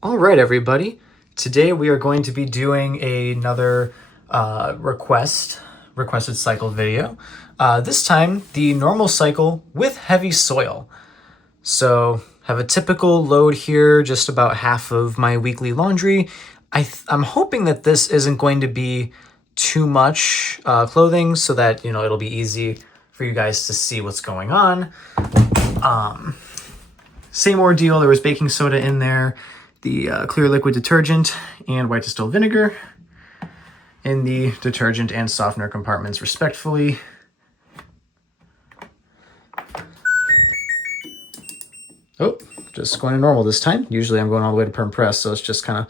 All right, everybody. Today we are going to be doing another requested cycle video. This time, the normal cycle with heavy soil. So, have a typical load here, just about half of my weekly laundry. I'm hoping that this isn't going to be too much clothing, so that it'll be easy for you guys to see what's going on. Same ordeal. There was baking soda in there, the clear liquid detergent, and white distilled vinegar in the detergent and softener compartments, respectively. Oh, just going to normal this time. Usually I'm going all the way to perm press, so it's just kind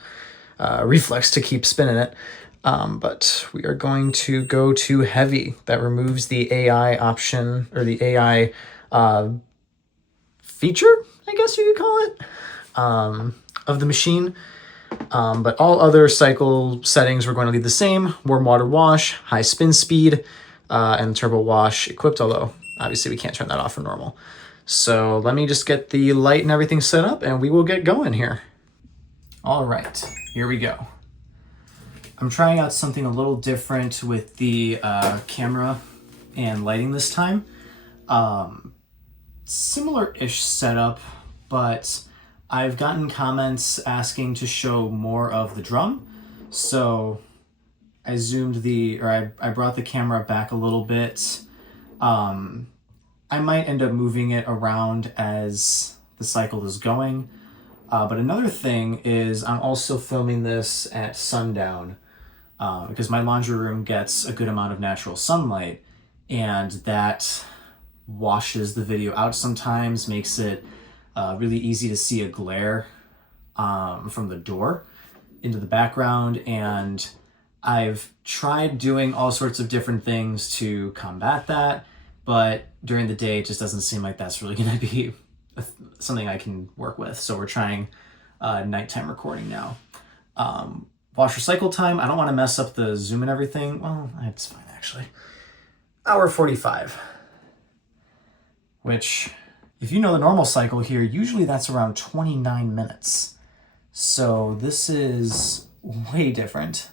of reflex to keep spinning it. But we are going to go to heavy. That removes the AI option, or the AI feature, I guess you could call it, of the machine. But all other cycle settings we're going to leave the same. Warm water wash, high spin speed, and turbo wash equipped, although obviously we can't turn that off for normal. So let me just get the light and everything set up and we will get going here. All right, here we go. I'm trying out something a little different with the camera and lighting this time. Similar-ish setup, but I've gotten comments asking to show more of the drum. So I I brought the camera back a little bit. I might end up moving it around as the cycle is going. But another thing is I'm also filming this at sundown because my laundry room gets a good amount of natural sunlight, and that washes the video out sometimes, makes it really easy to see a glare from the door into the background. And I've tried doing all sorts of different things to combat that, but during the day it just doesn't seem like that's really going to be something I can work with. So we're trying nighttime recording now. Washer cycle time, I don't want to mess up the zoom and everything. Well, it's fine actually. Hour 45. Which, if you know the normal cycle here, usually that's around 29 minutes. So this is way different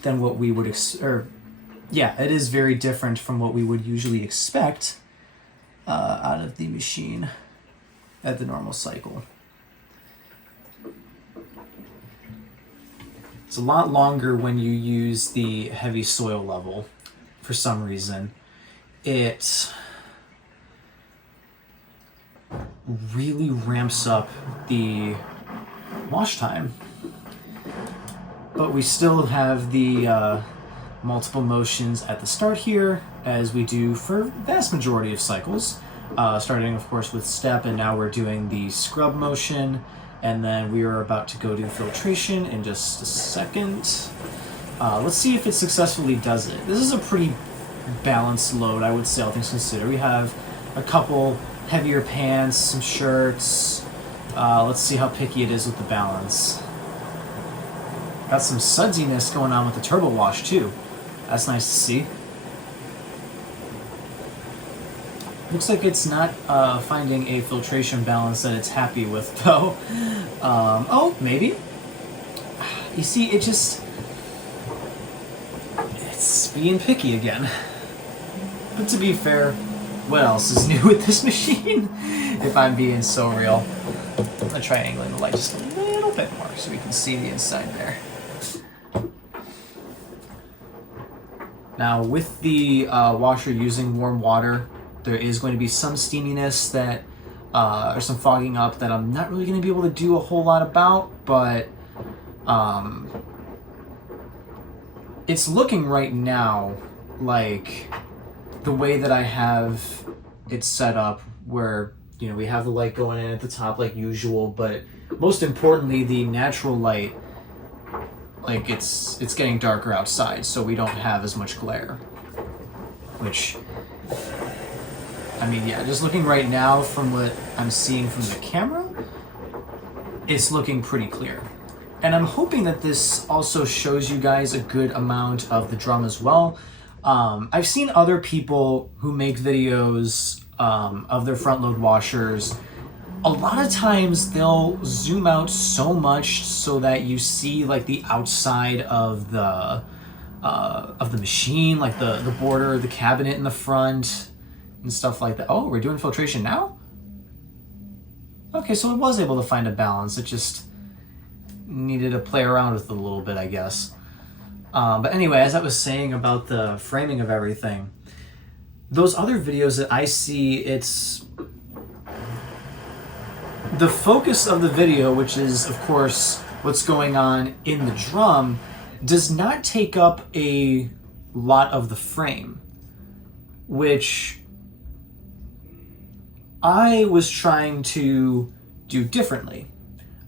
than what we would it is very different from what we would usually expect out of the machine at the normal cycle. It's a lot longer when you use the heavy soil level for some reason. It really ramps up the wash time. But we still have the multiple motions at the start here, as we do for the vast majority of cycles. Starting, of course, with step, and now we're doing the scrub motion, and then we are about to go to filtration in just a second. Let's see if it successfully does it. This is a pretty balanced load, I would say, all things considered. We have a couple heavier pants, some shirts. Let's see how picky it is with the balance. Got some sudsiness going on with the turbo wash too. That's nice to see. Looks like it's not finding a filtration balance that it's happy with though. Oh, maybe. You see, it's being picky again. But to be fair, what else is new with this machine? If I'm being so real. I'm gonna try angling the light just a little bit more so we can see the inside there. Now with the washer using warm water, there is going to be some steaminess that, or some fogging up that I'm not really going to be able to do a whole lot about, but it's looking right now like the way that I have it set up, where we have the light going in at the top like usual, but most importantly the natural light, like it's getting darker outside, so we don't have as much glare. Which, I mean, yeah, just looking right now from what I'm seeing from the camera, it's looking pretty clear. And I'm hoping that this also shows you guys a good amount of the drum as well. I've seen other people who make videos of their front load washers a lot of times they'll zoom out so much so that you see like the outside of the machine, like the border, the cabinet in the front and stuff like that. Oh, we're doing filtration now? Okay, so it was able to find a balance. It just needed to play around with it a little bit, I guess. But anyway, as I was saying about the framing of everything, those other videos that I see, it's the focus of the video, which is, of course, what's going on in the drum, does not take up a lot of the frame, which I was trying to do differently.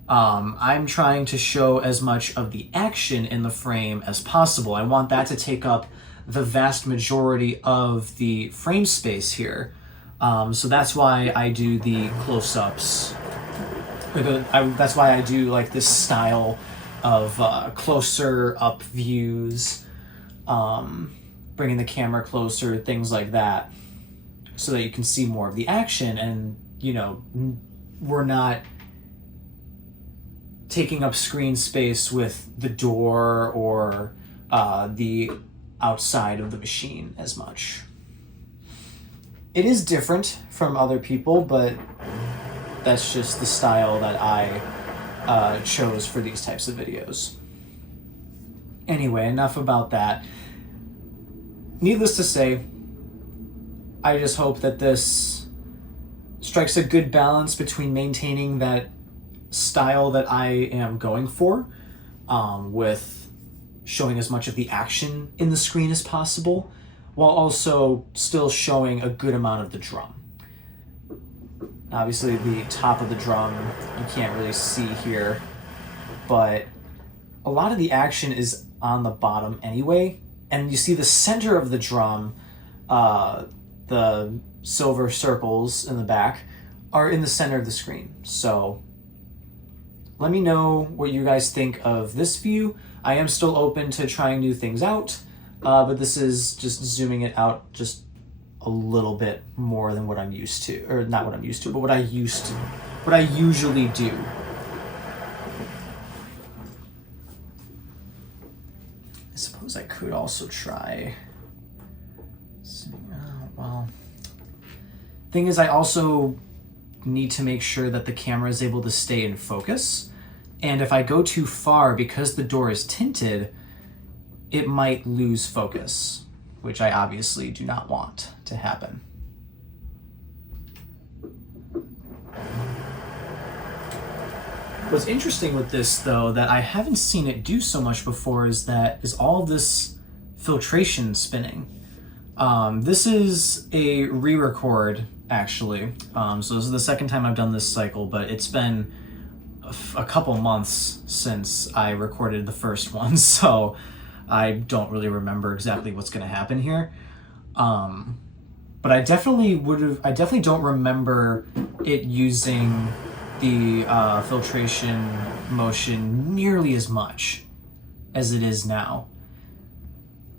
I'm trying to show as much of the action in the frame as possible. I want that to take up the vast majority of the frame space here. So that's why I do the close-ups. That's why I do like this style of closer up views, bringing the camera closer, things like that, so that you can see more of the action and, you know, we're not taking up screen space with the door or the outside of the machine as much. It is different from other people, but that's just the style that I chose for these types of videos. Anyway, enough about that. Needless to say, I just hope that this strikes a good balance between maintaining that style that I am going for, with showing as much of the action in the screen as possible, while also still showing a good amount of the drum. Obviously the top of the drum you can't really see here, but a lot of the action is on the bottom anyway, and you see the center of the drum, the silver circles in the back are in the center of the screen. So let me know what you guys think of this view. I am still open to trying new things out, but this is just zooming it out just a little bit more than what I'm used to, or not what I'm used to, but what I usually do. I suppose I could also try. Well, thing is, I also need to make sure that the camera is able to stay in focus. And if I go too far, because the door is tinted, it might lose focus, which I obviously do not want to happen. What's interesting with this, though, that I haven't seen it do so much before is all this filtration spinning. This is a re-record, actually. So this is the second time I've done this cycle, but it's been a couple months since I recorded the first one, so I don't really remember exactly what's going to happen here. But I definitely don't remember it using the filtration motion nearly as much as it is now.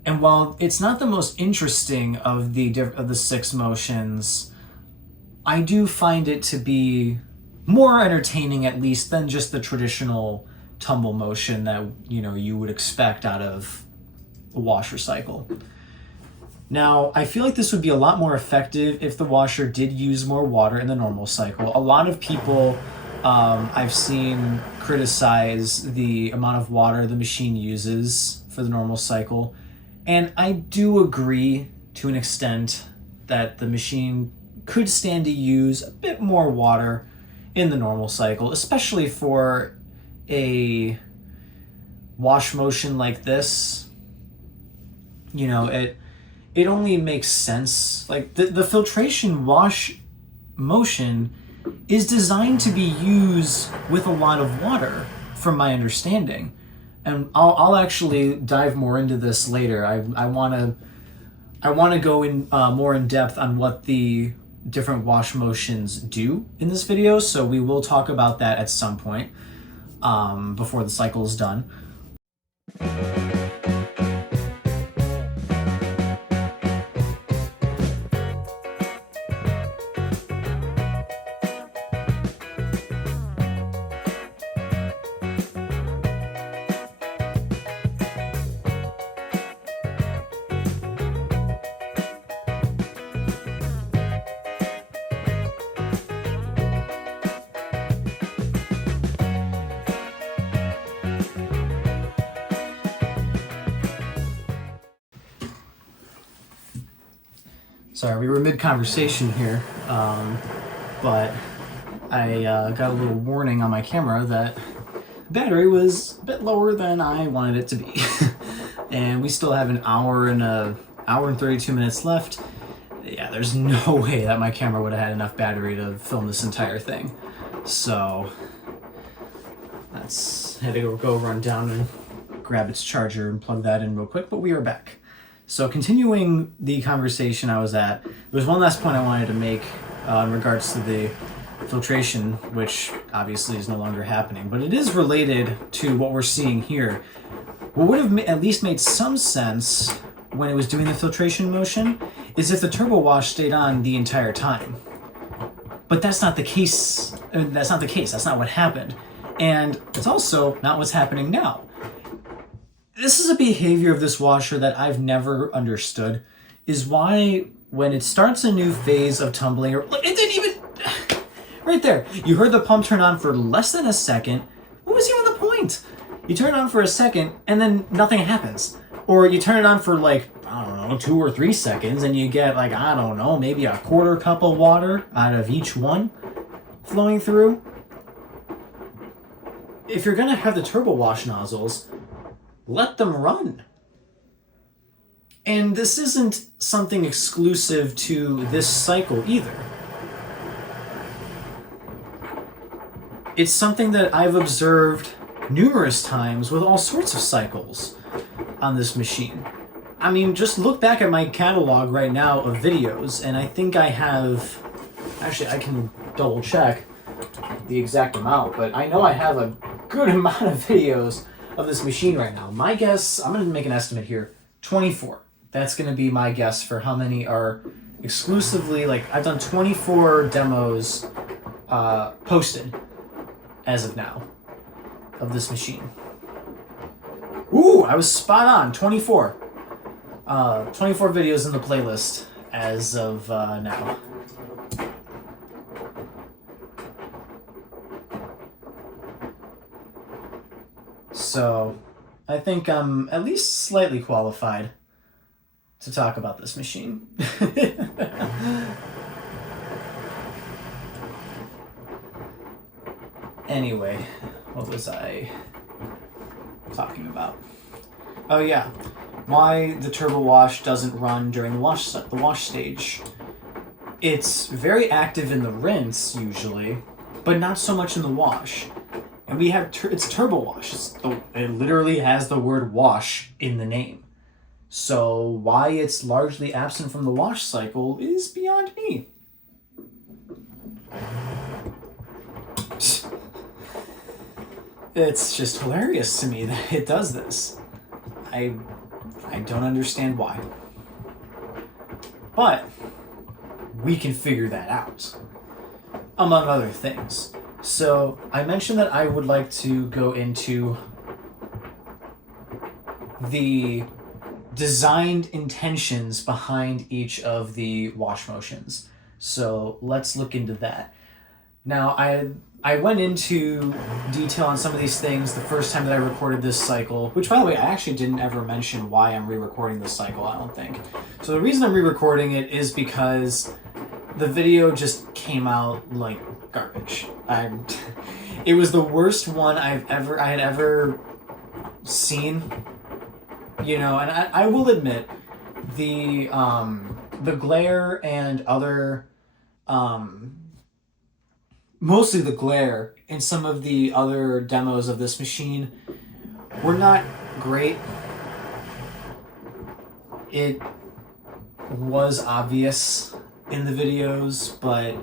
And while it's not the most interesting of the 6 motions, I do find it to be more entertaining, at least, than just the traditional tumble motion that, you know, you would expect out of a washer cycle. Now, I feel like this would be a lot more effective if the washer did use more water in the normal cycle. A lot of people I've seen criticize the amount of water the machine uses for the normal cycle. And I do agree to an extent that the machine could stand to use a bit more water in the normal cycle, especially for a wash motion like this. You know, it only makes sense. Like the filtration wash motion is designed to be used with a lot of water, from my understanding. And I'll actually dive more into this later. I want to go in more in depth on what the different wash motions do in this video, so we will talk about that at some point before the cycle is done. Sorry, we were mid-conversation here, but I got a little warning on my camera that the battery was a bit lower than I wanted it to be. And we still have an hour and 32 minutes left. Yeah, there's no way that my camera would have had enough battery to film this entire thing. So had to go run down and grab its charger and plug that in real quick, but we are back. So continuing the conversation I was at, there's one last point I wanted to make in regards to the filtration, which obviously is no longer happening, but it is related to what we're seeing here. What would have at least made some sense when it was doing the filtration motion is if the turbo wash stayed on the entire time. But that's not the case. That's not what happened. And it's also not what's happening now. This is a behavior of this washer that I've never understood, is why when it starts a new phase of tumbling, or it didn't even, right there, you heard the pump turn on for less than a second. What was even the point? You turn it on for a second and then nothing happens. Or you turn it on for like, I don't know, 2 or 3 seconds and you get like, I don't know, maybe a quarter cup of water out of each one flowing through. If you're gonna have the turbo wash nozzles, let them run. And this isn't something exclusive to this cycle either. It's something that I've observed numerous times with all sorts of cycles on this machine. I mean, just look back at my catalog right now of videos, and I think I have, actually I can double check the exact amount, but I know I have a good amount of videos of this machine right now. My guess, I'm going to make an estimate here, 24. That's going to be my guess for how many are exclusively, like I've done 24 demos posted as of now of this machine. Ooh, I was spot on, 24. 24 videos in the playlist as of now. So, I think I'm at least slightly qualified to talk about this machine. Anyway, what was I talking about? Oh yeah, why the turbo wash doesn't run during the wash stage. It's very active in the rinse usually, but not so much in the wash. And we have it's turbo wash. It literally has the word wash in the name. So why it's largely absent from the wash cycle is beyond me. It's just hilarious to me that it does this. I don't understand why. But we can figure that out, among other things. So I mentioned that I would like to go into the designed intentions behind each of the wash motions. So let's look into that. Now, I went into detail on some of these things the first time that I recorded this cycle, which, by the way, I actually didn't ever mention why I'm re-recording this cycle, I don't think. So the reason I'm re-recording it is because the video just came out like garbage. It was the worst one I had ever seen. You know, and I will admit the glare and other mostly the glare in some of the other demos of this machine were not great. It was obvious in the videos, but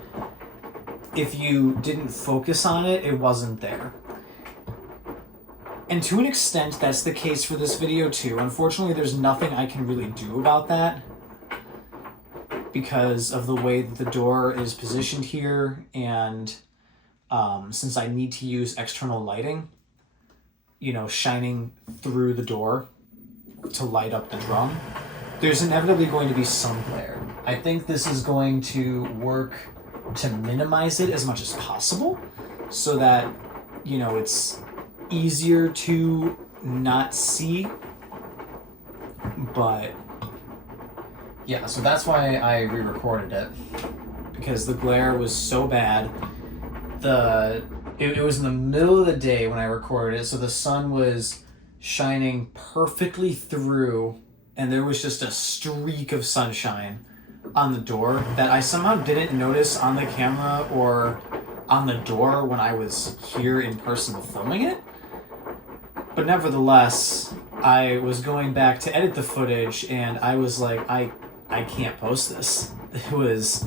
if you didn't focus on it, it wasn't there. And to an extent, that's the case for this video too. Unfortunately, there's nothing I can really do about that because of the way that the door is positioned here, and since I need to use external lighting, you know, shining through the door to light up the drum, there's inevitably going to be some glare. I think this is going to work to minimize it as much as possible so that, you know, it's easier to not see. But Yeah, so that's why I re-recorded it, because the glare was so bad. It was in the middle of the day when I recorded it, so the sun was shining perfectly through, and there was just a streak of sunshine on the door that I somehow didn't notice on the camera or on the door when I was here in person filming it. But nevertheless, I was going back to edit the footage, and I was like, I can't post this. It was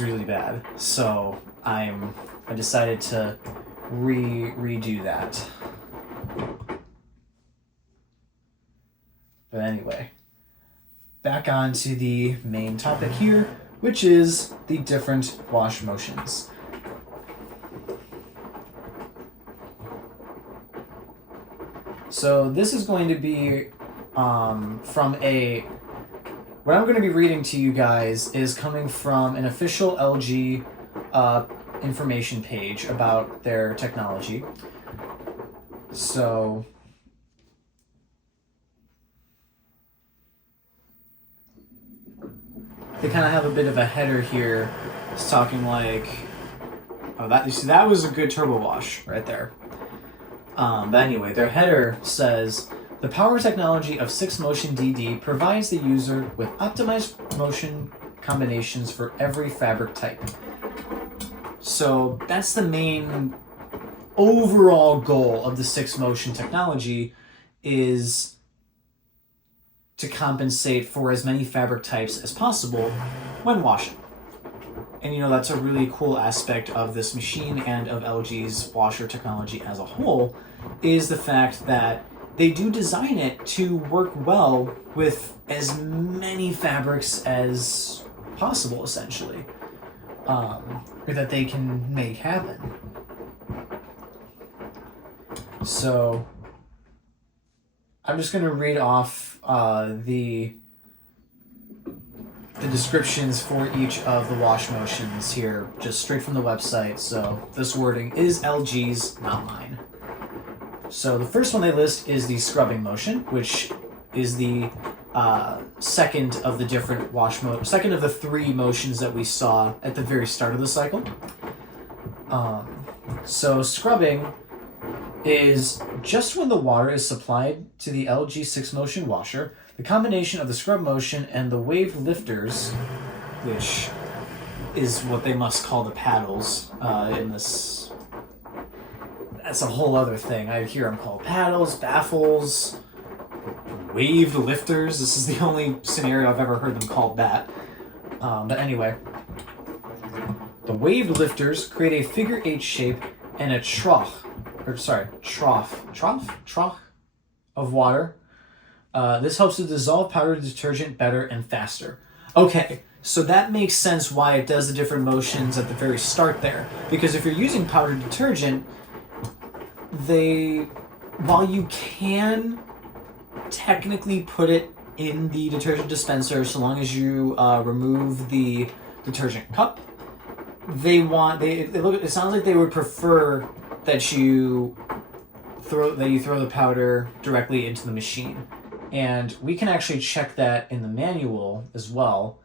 really bad. So I decided to redo that. But anyway, back on to the main topic here, which is the different wash motions. So this is going to be from what I'm going to be reading to you guys is coming from an official LG information page about their technology. So they kind of have a bit of a header here. It's talking like, oh, that was a good turbo wash right there. But anyway, their header says, the power technology of 6-motion DD provides the user with optimized motion combinations for every fabric type. So that's the main overall goal of the 6-motion technology, is to compensate for as many fabric types as possible when washing. And that's a really cool aspect of this machine and of LG's washer technology as a whole, is the fact that they do design it to work well with as many fabrics as possible, essentially, that they can make happen. So I'm just going to read off the descriptions for each of the wash motions here, just straight from the website. So this wording is LG's, not mine. So the first one they list is the scrubbing motion, which is the second of the different second of the 3 motions that we saw at the very start of the cycle. So scrubbing is just when the water is supplied to the LG 6-motion washer, the combination of the scrub motion and the wave lifters, which is what they must call the paddles in this. That's a whole other thing. I hear them called paddles, baffles, wave lifters. This is the only scenario I've ever heard them called that. But anyway, the wave lifters create a figure 8 shape and a trough of water. This helps to dissolve powdered detergent better and faster. Okay, so that makes sense why it does the different motions at the very start there. Because if you're using powdered detergent, while you can technically put it in the detergent dispenser so long as you remove the detergent cup, it sounds like they would prefer that you throw the powder directly into the machine. And we can actually check that in the manual as well.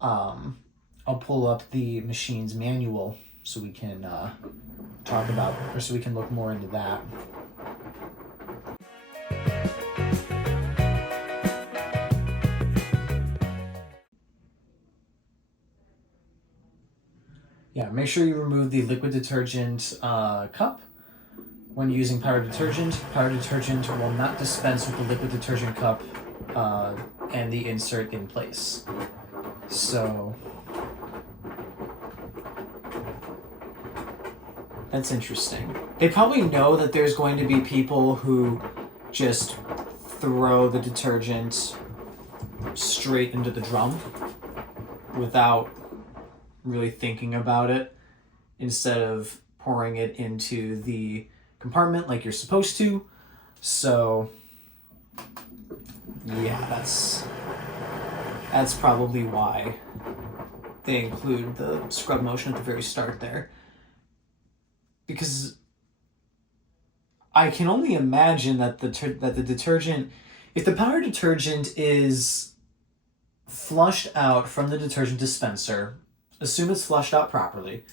I'll pull up the machine's manual so we can so we can look more into that. Yeah, make sure you remove the liquid detergent cup. When using powdered detergent will not dispense with the liquid detergent cup and the insert in place. So that's interesting. They probably know that there's going to be people who just throw the detergent straight into the drum without really thinking about it, instead of pouring it into the compartment like you're supposed to. So yeah, that's probably why they include the scrub motion at the very start there, because I can only imagine that the detergent, if the powder detergent is flushed out from the detergent dispenser, assume it's flushed out properly,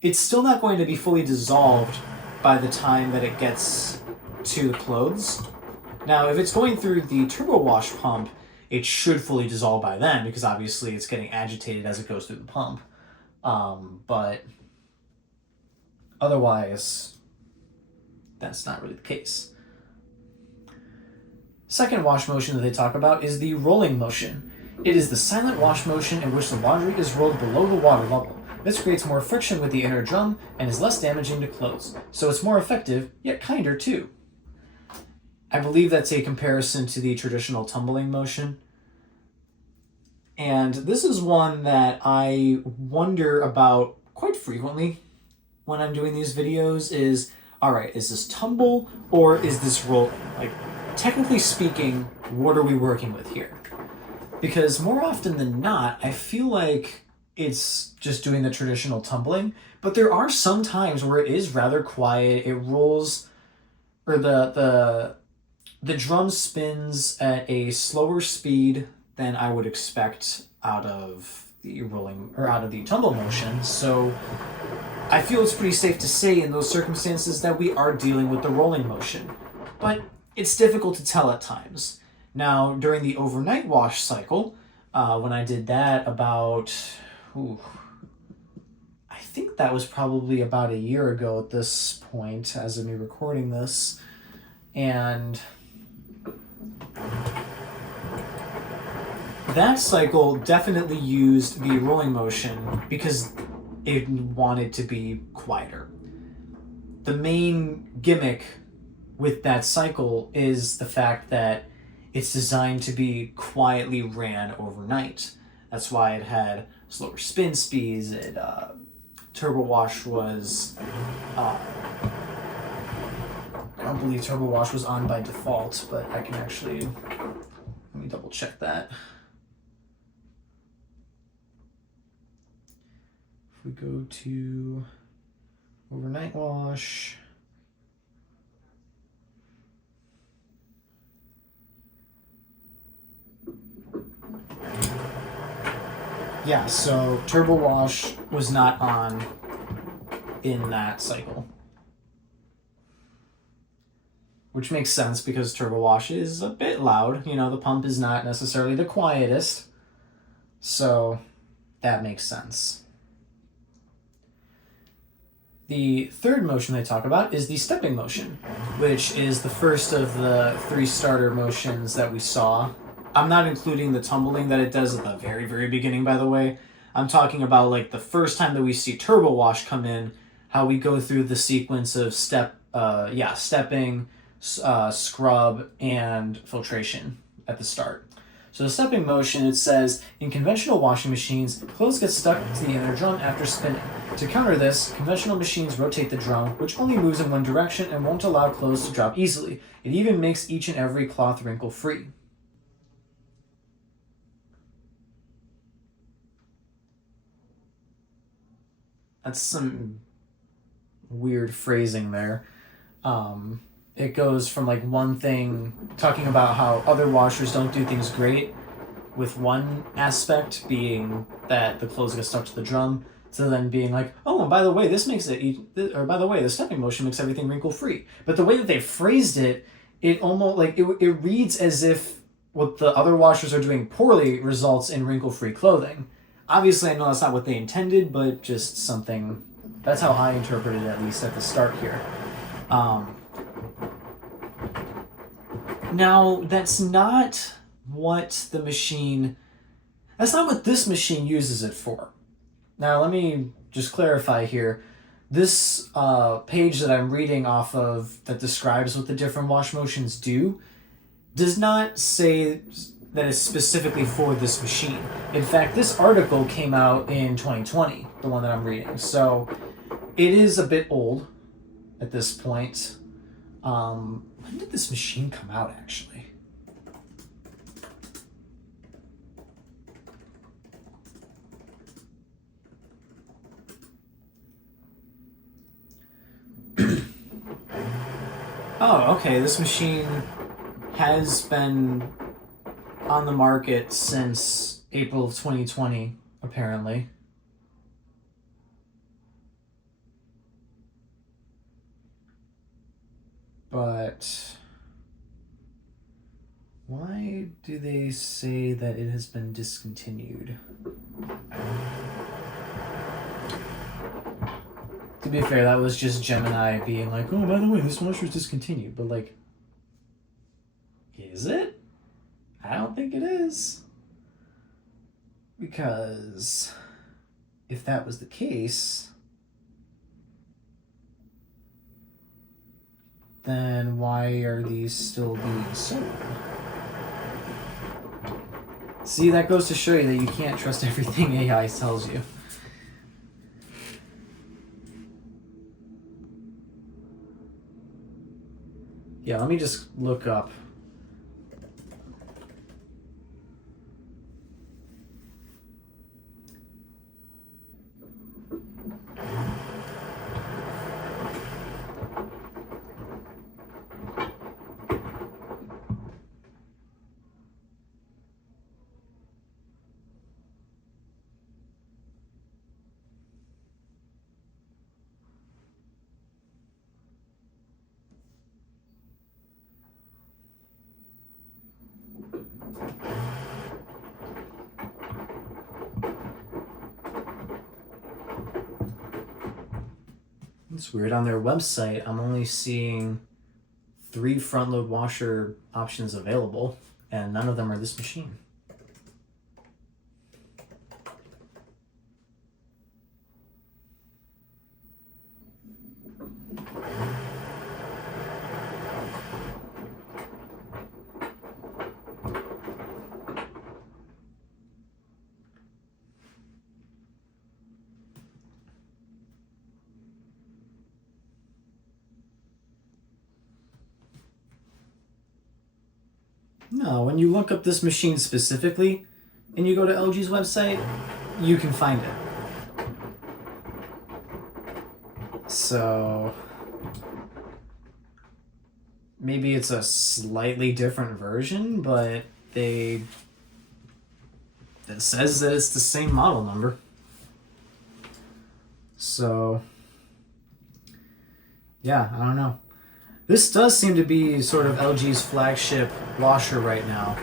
it's still not going to be fully dissolved by the time that it gets to the clothes. Now, if it's going through the turbo wash pump, it should fully dissolve by then, because obviously it's getting agitated as it goes through the pump. But otherwise, that's not really the case. Second wash motion that they talk about is the rolling motion. It is the silent wash motion in which the laundry is rolled below the water level. This creates more friction with the inner drum and is less damaging to clothes, so it's more effective, yet kinder too. I believe that's a comparison to the traditional tumbling motion. And this is one that I wonder about quite frequently when I'm doing these videos is, all right, is this tumble or is this rolling? Like, technically speaking, what are we working with here? Because more often than not, I feel like it's just doing the traditional tumbling, but there are some times where it is rather quiet. It rolls, or the drum spins at a slower speed than I would expect out of the rolling or out of the tumble motion. So I feel it's pretty safe to say in those circumstances that we are dealing with the rolling motion, but it's difficult to tell at times. Now, during the overnight wash cycle, when I did that about, I think that was probably about a year ago at this point, as of me recording this, and that cycle definitely used the rolling motion because it wanted to be quieter. The main gimmick with that cycle is the fact that it's designed to be quietly ran overnight. That's why it had slower spin speeds. Turbo wash was, I don't believe turbo wash was on by default, but I can actually, let me double check that. If we go to overnight wash, yeah, so turbo wash was not on in that cycle. Which makes sense because turbo wash is a bit loud. You know, the pump is not necessarily the quietest. So that makes sense. The third motion they talk about is the stepping motion, which is the first of the 3 starter motions that we saw. I'm not including the tumbling that it does at the very, very beginning, by the way. I'm talking about like the first time that we see turbo wash come in, how we go through the sequence of stepping, scrub, and filtration at the start. So the stepping motion, it says, in conventional washing machines, clothes get stuck to the inner drum after spinning. To counter this, conventional machines rotate the drum, which only moves in one direction and won't allow clothes to drop easily. It even makes each and every cloth wrinkle-free. That's some weird phrasing there. It goes from like one thing, talking about how other washers don't do things great, with one aspect being that the clothes get stuck to the drum, to then being like, oh, and by the way, this makes it, or by the way, the stepping motion makes everything wrinkle-free. But the way that they phrased it, it almost, like, it reads as if what the other washers are doing poorly results in wrinkle-free clothing. Obviously, I know that's not what they intended, but just something, that's how I interpreted it, at least at the start here. Now, that's not what this machine uses it for. Now, let me just clarify here. This page that I'm reading off of that describes what the different wash motions do does not say that it's specifically for this machine. In fact, this article came out in 2020, the one that I'm reading. So it is a bit old at this point. When did this machine come out, actually? Oh, okay, this machine has been on the market since April of 2020, apparently. But why do they say that it has been discontinued? To be fair, that was just Gemini being like, oh, by the way, this washer is discontinued. But, like, is it? I don't think it is. Because if that was the case, then why are these still being sold? See, that goes to show you that you can't trust everything AI tells you. Yeah, let me just look up. It's weird. On their website, I'm only seeing 3 front-load washer options available, and none of them are this machine. No, when you look up this machine specifically and you go to LG's website, you can find it. So maybe it's a slightly different version, but it says that it's the same model number. So yeah, I don't know. This does seem to be sort of LG's flagship washer right now.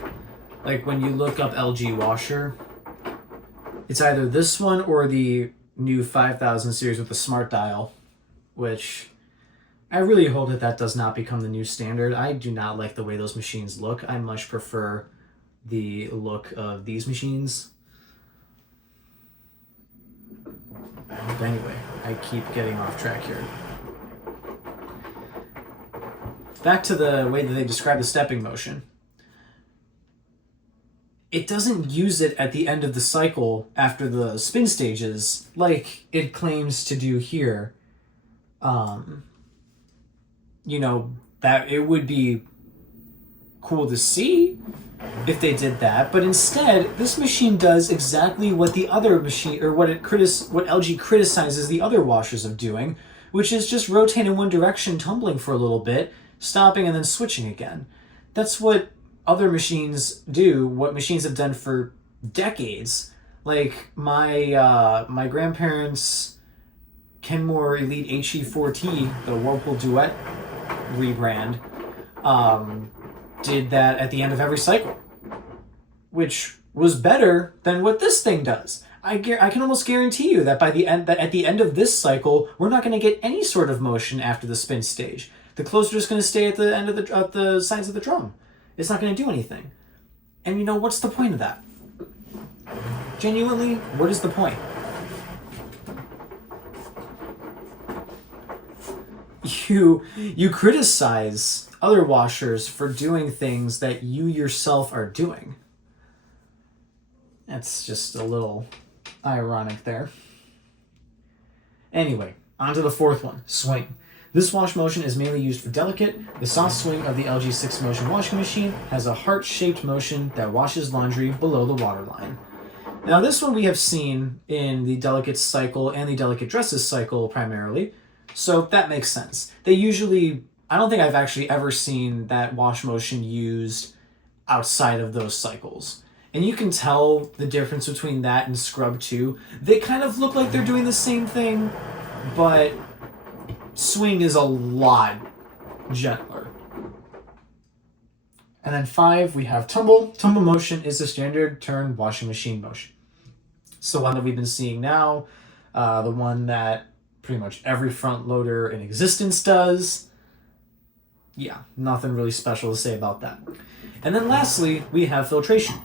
Like when you look up LG washer, it's either this one or the new 5000 series with the smart dial, which I really hope that does not become the new standard. I do not like the way those machines look. I much prefer the look of these machines. But anyway, I keep getting off track here. Back to the way that they describe the stepping motion. It doesn't use it at the end of the cycle after the spin stages like it claims to do here. You know, that it would be cool to see if they did that, but instead this machine does exactly what the other machine, or what LG criticizes the other washers of doing, which is just rotate in one direction, tumbling for a little bit, stopping, and then switching again. That's what other machines do, what machines have done for decades. Like my grandparents' Kenmore Elite HE4T, the Whirlpool Duet rebrand, did that at the end of every cycle, which was better than what this thing does. I can almost guarantee you that at the end of this cycle, we're not going to get any sort of motion after the spin stage. The closer is going to stay at the end of the sides of the drum. It's not going to do anything. And you know, what's the point of that? Genuinely, what is the point? You criticize other washers for doing things that you yourself are doing. That's just a little ironic there. Anyway, on to the fourth one, swing. This wash motion is mainly used for delicate. The soft swing of the LG 6-motion washing machine has a heart-shaped motion that washes laundry below the waterline. Now this one we have seen in the delicate cycle and the delicate dresses cycle primarily, so that makes sense. They usually, I don't think I've actually ever seen that wash motion used outside of those cycles. And you can tell the difference between that and Scrub 2. They kind of look like they're doing the same thing, but Swing is a lot gentler. And then 5, we have Tumble. Tumble motion is the standard turn washing machine motion. It's the one that we've been seeing now, the one that pretty much every front loader in existence does. Yeah, nothing really special to say about that. And then lastly, we have filtration,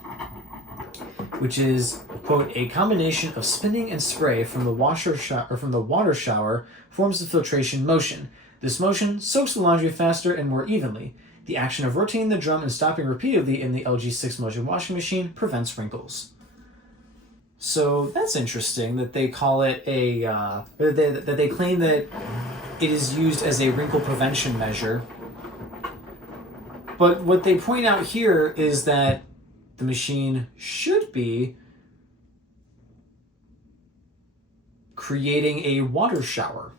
which is, quote, a combination of spinning and spray from the water shower forms the filtration motion. This motion soaks the laundry faster and more evenly. The action of rotating the drum and stopping repeatedly in the LG6 motion washing machine prevents wrinkles. So that's interesting that they call it that they claim that it is used as a wrinkle prevention measure. But what they point out here is that the machine should be creating a water shower,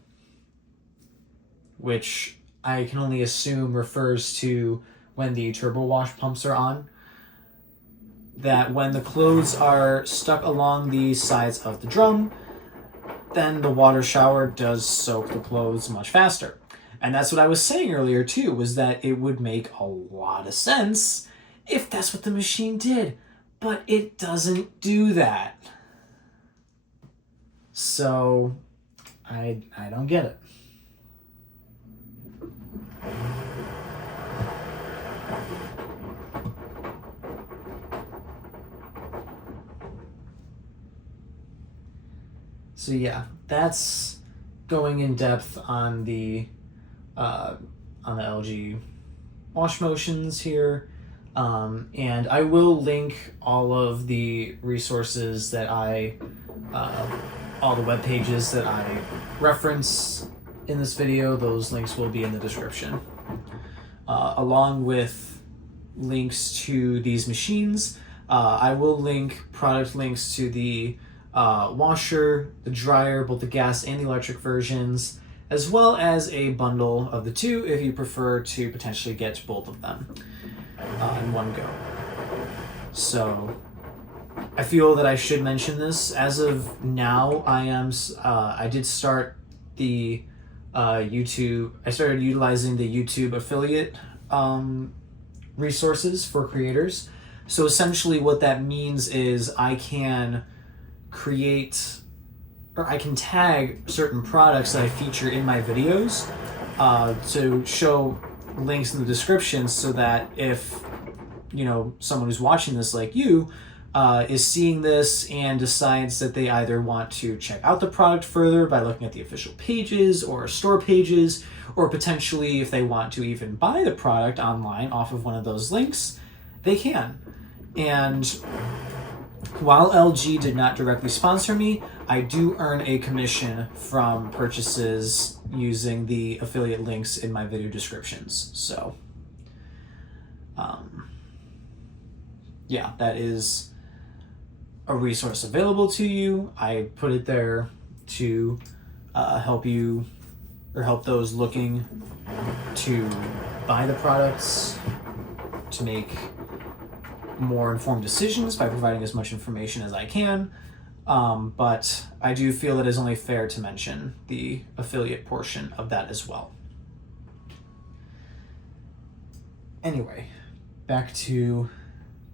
which I can only assume refers to when the turbo wash pumps are on. That when the clothes are stuck along the sides of the drum, then the water shower does soak the clothes much faster. And that's what I was saying earlier too, was that it would make a lot of sense if that's what the machine did, but it doesn't do that. So I don't get it. So yeah, that's going in depth on the LG wash motions here. And I will link all of the resources that all the web pages that I reference in this video. Those links will be in the description, along with links to these machines. I will link product links to the washer, the dryer, both the gas and the electric versions, as well as a bundle of the two if you prefer to potentially get both of them in one go. So I feel that I should mention this. As of now, I did start the YouTube. I started utilizing the YouTube affiliate resources for creators. So essentially what that means is I can create, or I can tag certain products that I feature in my videos to show links in the description, so that if someone who's watching this like you is seeing this and decides that they either want to check out the product further by looking at the official pages or store pages, or potentially if they want to even buy the product online off of one of those links, they can. And while LG did not directly sponsor me, I do earn a commission from purchases using the affiliate links in my video descriptions. So, yeah, that is a resource available to you. I put it there to help you, or help those looking to buy the products, to make more informed decisions by providing as much information as I can. But I do feel it is only fair to mention the affiliate portion of that as well. Anyway, back to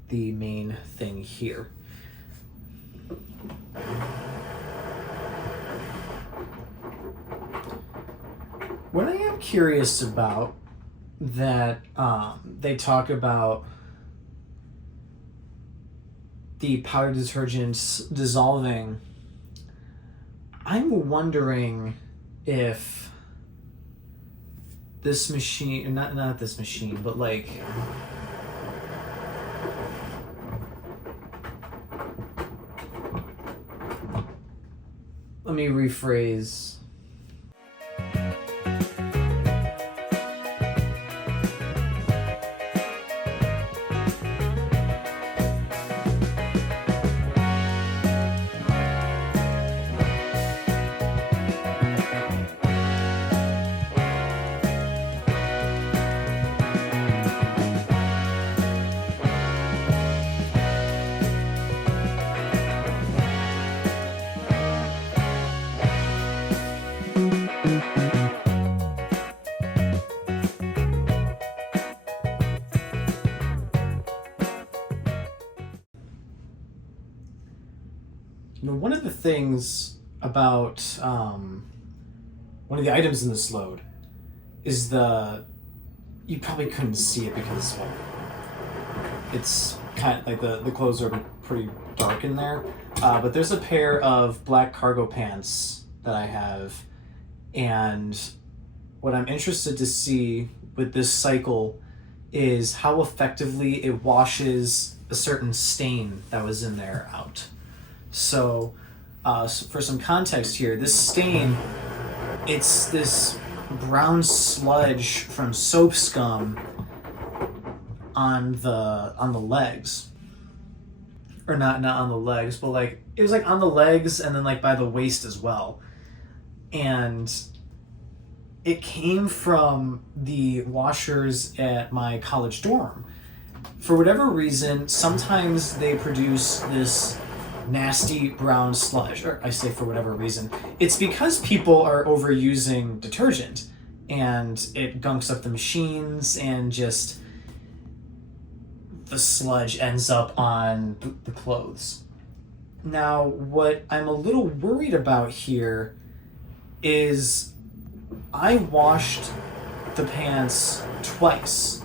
the main thing here. What I am curious about, that they talk about the powder detergents dissolving, I'm wondering if this machine, not this machine, but like let me rephrase. one of the things about one of the items in this load is you probably couldn't see it because, well, it's kind of like the clothes are pretty dark in there. But there's a pair of black cargo pants that I have, and what I'm interested to see with this cycle is how effectively it washes a certain stain that was in there out. So, for some context here, this stain, it's this brown sludge from soap scum on the legs. Or not on the legs, but like it was like on the legs and then like by the waist as well. And it came from the washers at my college dorm. For whatever reason, sometimes they produce this nasty brown sludge. Or I say for whatever reason. It's because people are overusing detergent and it gunks up the machines and just the sludge ends up on the clothes. Now, what I'm a little worried about here is I washed the pants twice.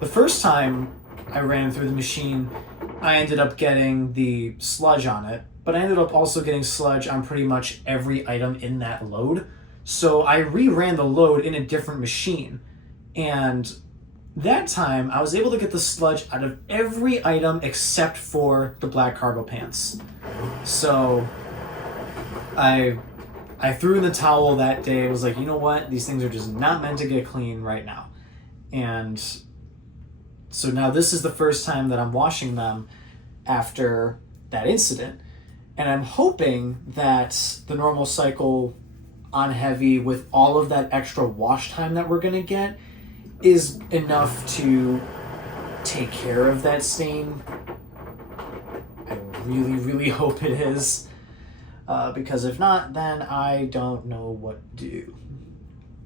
The first time I ran through the machine, I ended up getting the sludge on it, but I ended up also getting sludge on pretty much every item in that load. So I re-ran the load in a different machine, and that time I was able to get the sludge out of every item except for the black cargo pants. So I threw in the towel that day. I was like, you know what? These things are just not meant to get clean right now. And so now this is the first time that I'm washing them after that incident. And I'm hoping that the normal cycle on heavy with all of that extra wash time that we're going to get is enough to take care of that stain. I really, really hope it is. Because if not, then I don't know what to do.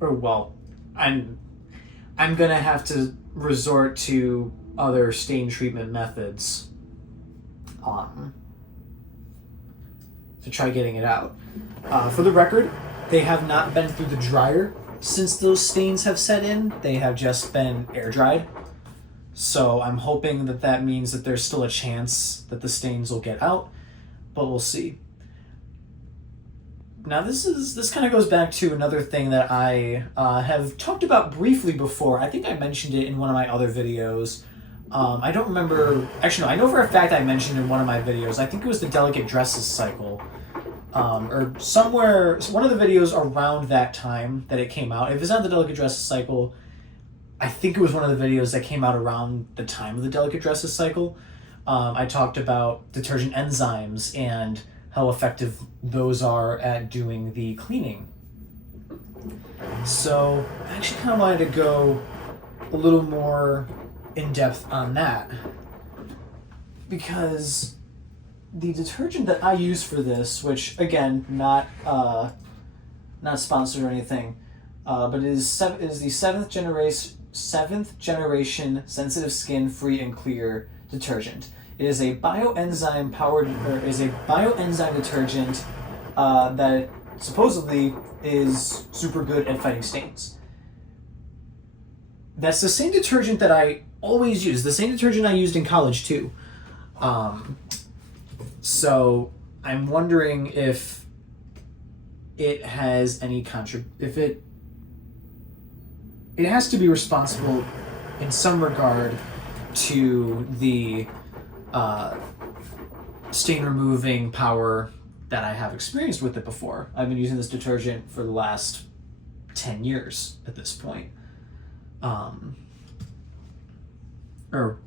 Or, well, I'm going to have to resort to other stain treatment methods to try getting it out. For the record, they have not been through the dryer since those stains have set in. They have just been air dried. So I'm hoping that means that there's still a chance that the stains will get out, but we'll see. Now this kind of goes back to another thing that I have talked about briefly before. I think I mentioned it in one of my other videos. I don't remember. Actually, no, I know for a fact I mentioned in one of my videos. I think it was the delicate dresses cycle. Or somewhere, one of the videos around that time that it came out. If it's not the delicate dresses cycle, I think it was one of the videos that came out around the time of the delicate dresses cycle. I talked about detergent enzymes and how effective those are at doing the cleaning. So I actually kind of wanted to go a little more in depth on that, because the detergent that I use for this, which again, not sponsored or anything, but is the seventh generation sensitive skin free and clear detergent. It is a bioenzyme detergent that supposedly is super good at fighting stains. That's the same detergent that I always use, the same detergent I used in college too. So I'm wondering if it has any if it has to be responsible in some regard to the stain removing power that I have experienced with it before. I've been using this detergent for the last 10 years at this point. Or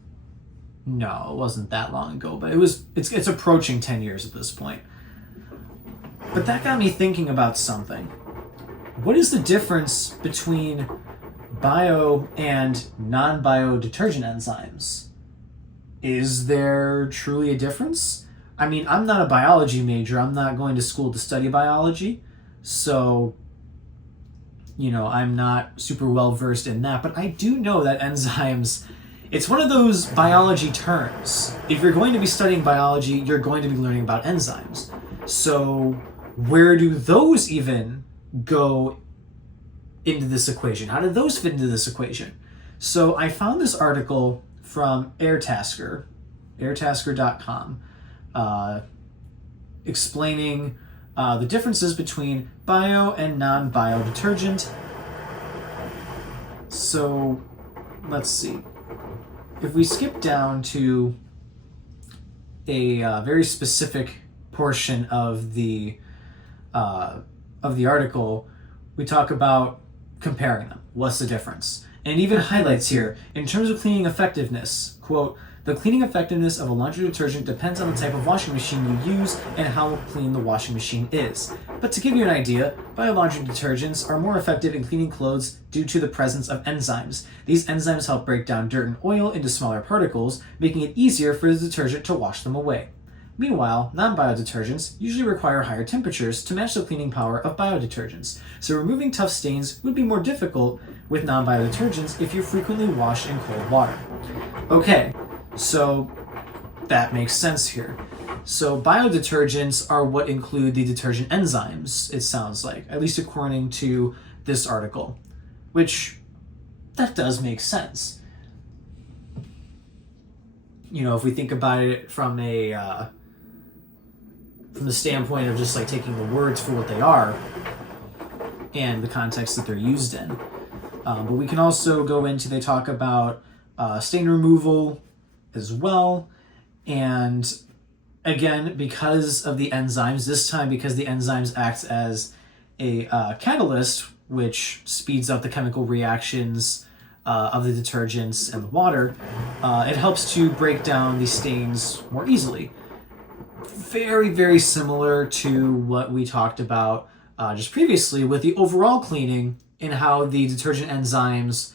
no, it wasn't that long ago, but it's approaching 10 years at this point. But that got me thinking about something. What is the difference between bio and non-bio detergent enzymes? Is there truly a difference? I mean, I'm not a biology major. I'm not going to school to study biology. So, I'm not super well versed in that. But I do know that enzymes, it's one of those biology terms. If you're going to be studying biology, you're going to be learning about enzymes. So where do those even go into this equation? How do those fit into this equation? So I found this article from airtasker.com, explaining the differences between bio and non-bio detergent. So let's see. If we skip down to a very specific portion of the article, we talk about comparing them. What's the difference? And even highlights here, in terms of cleaning effectiveness, quote, "The cleaning effectiveness of a laundry detergent depends on the type of washing machine you use and how clean the washing machine is. But to give you an idea, bio laundry detergents are more effective in cleaning clothes due to the presence of enzymes. These enzymes help break down dirt and oil into smaller particles, making it easier for the detergent to wash them away. Meanwhile, non-bio detergents usually require higher temperatures to match the cleaning power of bio detergents, so removing tough stains would be more difficult with non-bio detergents if you frequently wash in cold water." Okay, so that makes sense here. So bio detergents are what include the detergent enzymes, it sounds like, at least according to this article, which that does make sense. You know, if we think about it from the standpoint of just like taking the words for what they are and the context that they're used in. But we can also go into, they talk about stain removal as well. And again, because of the enzymes, this time because the enzymes act as a catalyst, which speeds up the chemical reactions of the detergents and the water, it helps to break down the stains more easily. Very, very similar to what we talked about just previously with the overall cleaning and how the detergent enzymes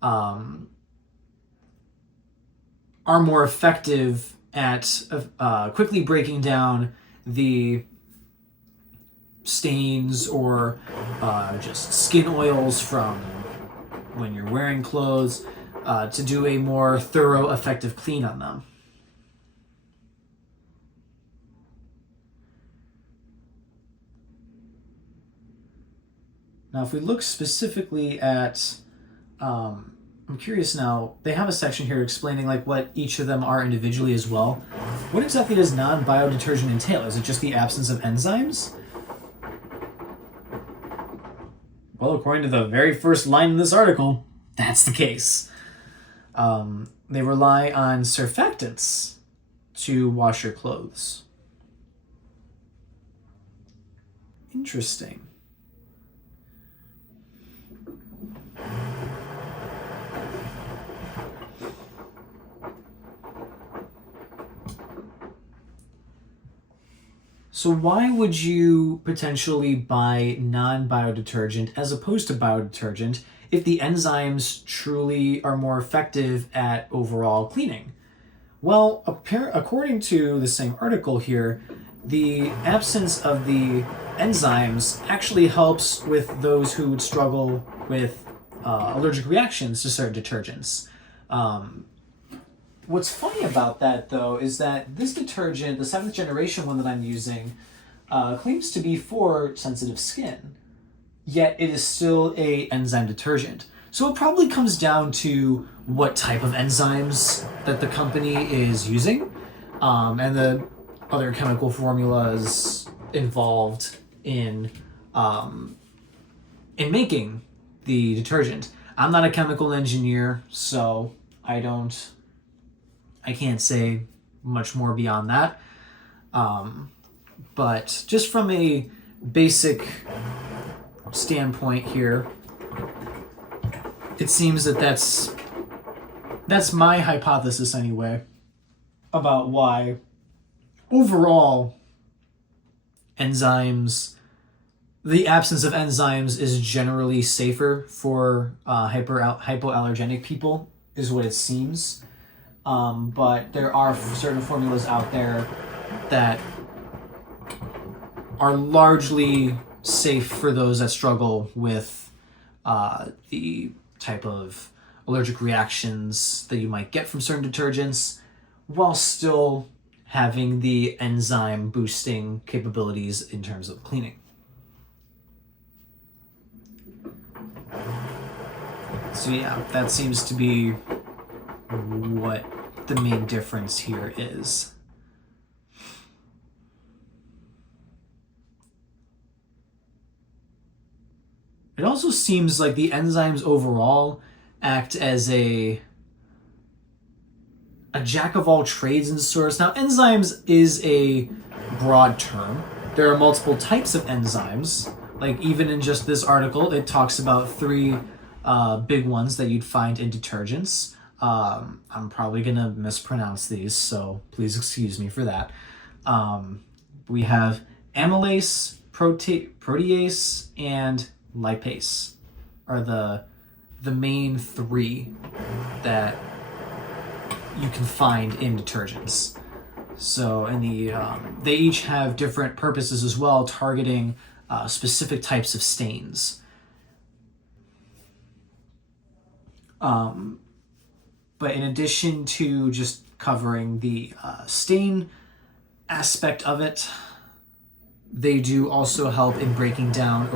are more effective at quickly breaking down the stains or just skin oils from when you're wearing clothes to do a more thorough, effective clean on them. Now, if we look specifically at, I'm curious now, they have a section here explaining like what each of them are individually as well. What exactly does non-bio detergent entail? Is it just the absence of enzymes? Well, according to the very first line in this article, that's the case. They rely on surfactants to wash your clothes. Interesting. So why would you potentially buy non-bio detergent as opposed to bio detergent if the enzymes truly are more effective at overall cleaning? Well, according to the same article here, the absence of the enzymes actually helps with those who would struggle with allergic reactions to certain detergents. What's funny about that, though, is that this detergent, the 7th generation one that I'm using, claims to be for sensitive skin, yet it is still a enzyme detergent. So it probably comes down to what type of enzymes that the company is using, and the other chemical formulas involved in making the detergent. I'm not a chemical engineer, so I can't say much more beyond that. But just from a basic standpoint here, it seems that that's my hypothesis anyway about why overall enzymes, the absence of enzymes is generally safer for hypoallergenic people, is what it seems. But there are certain formulas out there that are largely safe for those that struggle with the type of allergic reactions that you might get from certain detergents, while still having the enzyme boosting capabilities in terms of cleaning. So yeah, that seems to be what the main difference here is. It also seems like the enzymes overall act as a jack of all trades in sorts. Now, enzymes is a broad term. There are multiple types of enzymes. Like even in just this article, it talks about three big ones that you'd find in detergents. I'm probably gonna mispronounce these, so please excuse me for that. We have amylase, protease, and lipase are the main three that you can find in detergents. So, and they each have different purposes as well, targeting specific types of stains. But in addition to just covering the stain aspect of it, they do also help in breaking down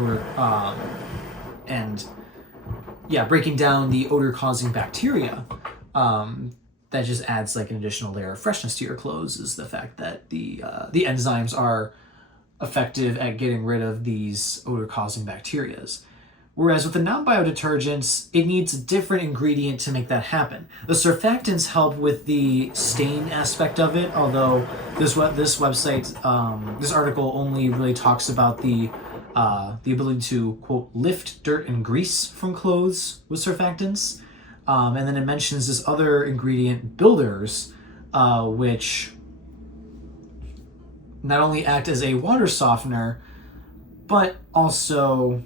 breaking down the odor-causing bacteria. That just adds like an additional layer of freshness to your clothes, is the fact that the enzymes are effective at getting rid of these odor-causing bacterias. Whereas with the non-bio detergents, it needs a different ingredient to make that happen. The surfactants help with the stain aspect of it, although this website, this article only really talks about the ability to, quote, lift dirt and grease from clothes with surfactants. And then it mentions this other ingredient, builders, which not only act as a water softener, but also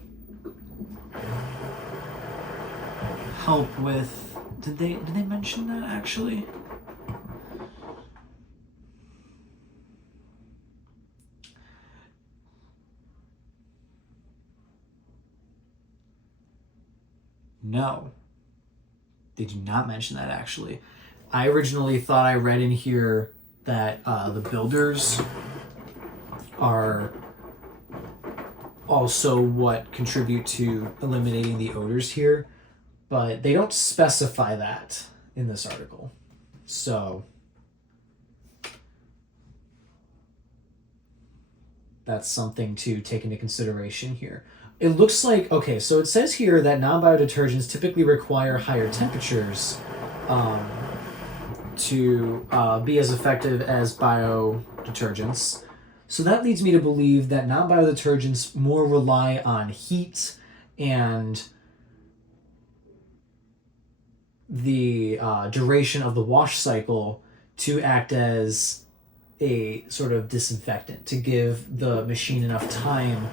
help with, did they mention that actually? No, they do not mention that actually. I originally thought I read in here that the builders are also what contribute to eliminating the odors here, but they don't specify that in this article. So that's something to take into consideration here. It looks like, okay, so it says here that non-bio detergents typically require higher temperatures to be as effective as bio detergents. So that leads me to believe that non-bio detergents more rely on heat and the duration of the wash cycle to act as a sort of disinfectant, to give the machine enough time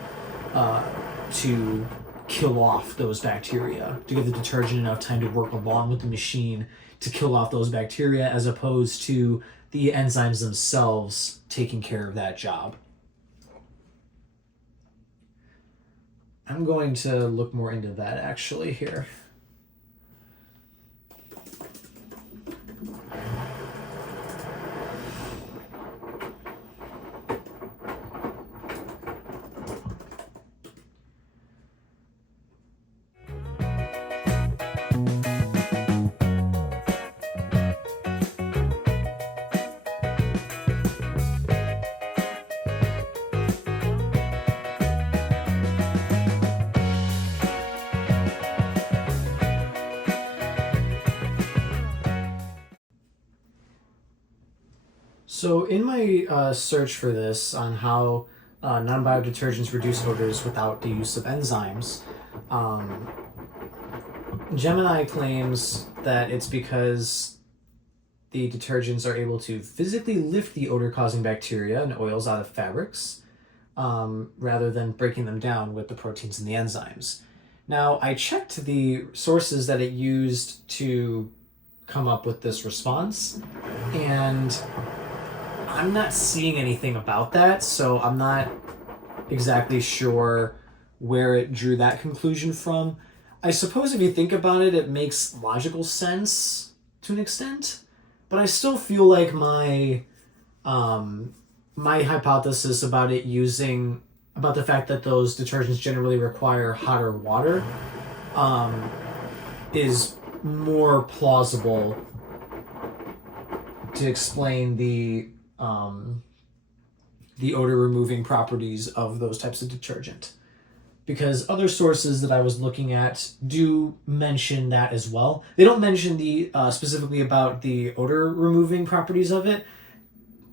to kill off those bacteria, to give the detergent enough time to work along with the machine to kill off those bacteria, as opposed to the enzymes themselves taking care of that job. I'm going to look more into that actually here. So in my search for this on how non-bio detergents reduce odors without the use of enzymes, Gemini claims that it's because the detergents are able to physically lift the odor-causing bacteria and oils out of fabrics, rather than breaking them down with the proteins and the enzymes. Now, I checked the sources that it used to come up with this response, and I'm not seeing anything about that, so I'm not exactly sure where it drew that conclusion from. I suppose if you think about it, it makes logical sense to an extent, but I still feel like my My hypothesis about about the fact that those detergents generally require hotter water is more plausible to explain the odor removing properties of those types of detergent. Because other sources that I was looking at do mention that as well. They don't mention specifically about the odor removing properties of it,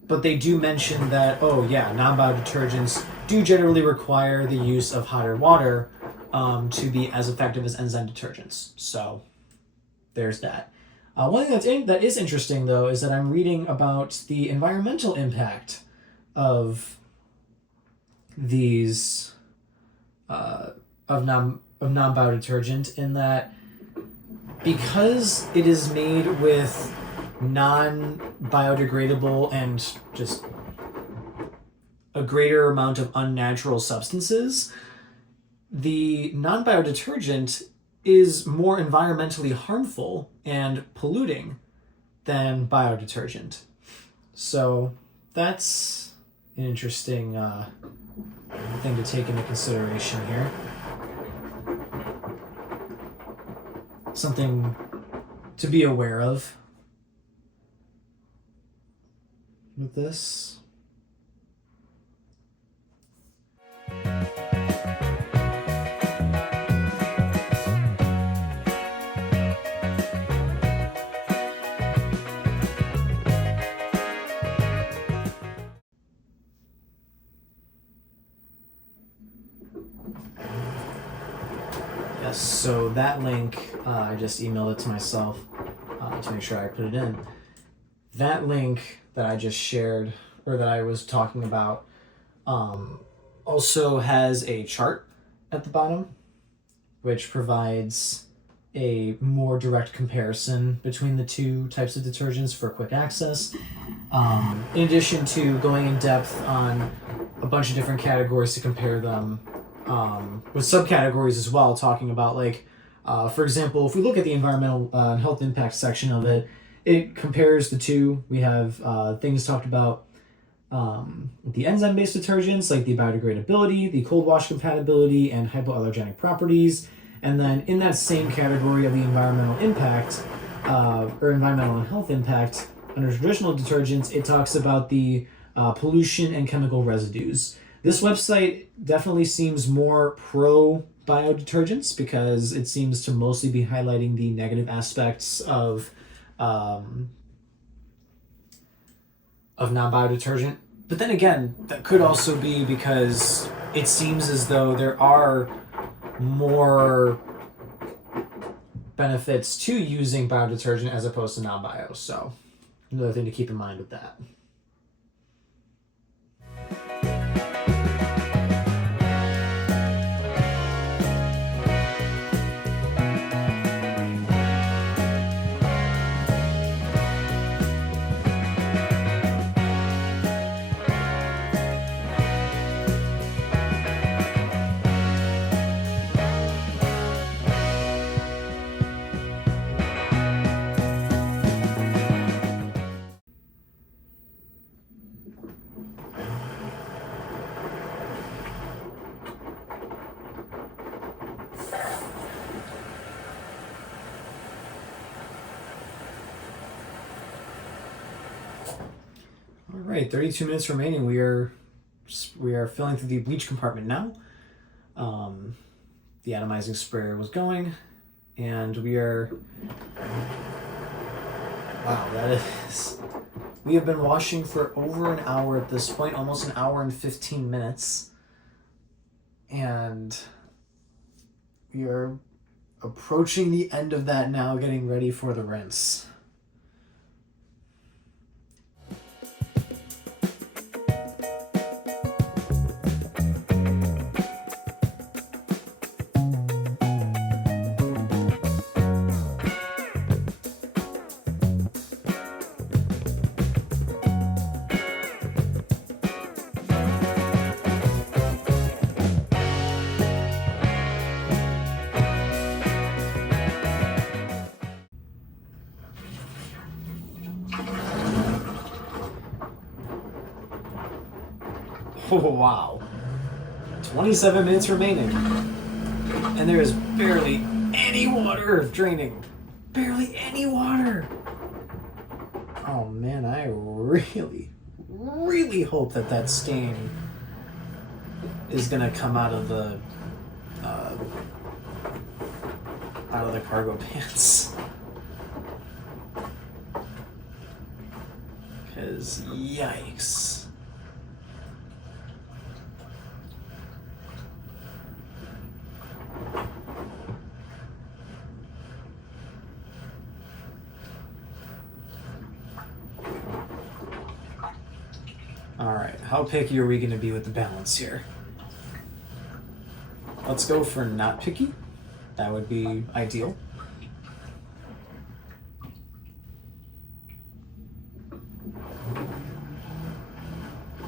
but they do mention that, non-bio detergents do generally require the use of hotter water to be as effective as enzyme detergents. So there's that. One thing that is interesting, though, is that I'm reading about the environmental impact of these of non-bio detergent, in that because it is made with non-biodegradable and just a greater amount of unnatural substances, the non-bio detergent is more environmentally harmful and polluting than biodetergent. So that's an interesting thing to take into consideration here. Something to be aware of with this. Yes, so that link, I just emailed it to myself to make sure I put it in. That link that I just shared, or that I was talking about, also has a chart at the bottom, which provides a more direct comparison between the two types of detergents for quick access. In addition to going in depth on a bunch of different categories to compare them, with subcategories as well, talking about, like, for example, if we look at the environmental and health impact section of it, it compares the two. We have things talked about the enzyme-based detergents, like the biodegradability, the cold wash compatibility, and hypoallergenic properties. And then in that same category of the environmental impact, or environmental and health impact, under traditional detergents, it talks about the pollution and chemical residues. This website definitely seems more pro biodetergents because it seems to mostly be highlighting the negative aspects of non-biodetergent. But then again, that could also be because it seems as though there are more benefits to using biodetergent as opposed to non-bio. So another thing to keep in mind with that. All right, 32 minutes remaining. We are filling through the bleach compartment now. The atomizing sprayer was going, and we are... Wow, that is... We have been washing for over an hour at this point, almost an hour and 15 minutes. And we are approaching the end of that now, getting ready for the rinse. Wow. 27 minutes remaining. And there is barely any water draining. Barely any water. Oh man, I really, really hope that that stain is gonna come out of the cargo pants. Because yikes. Alright, how picky are we going to be with the balance here? Let's go for not picky. That would be ideal.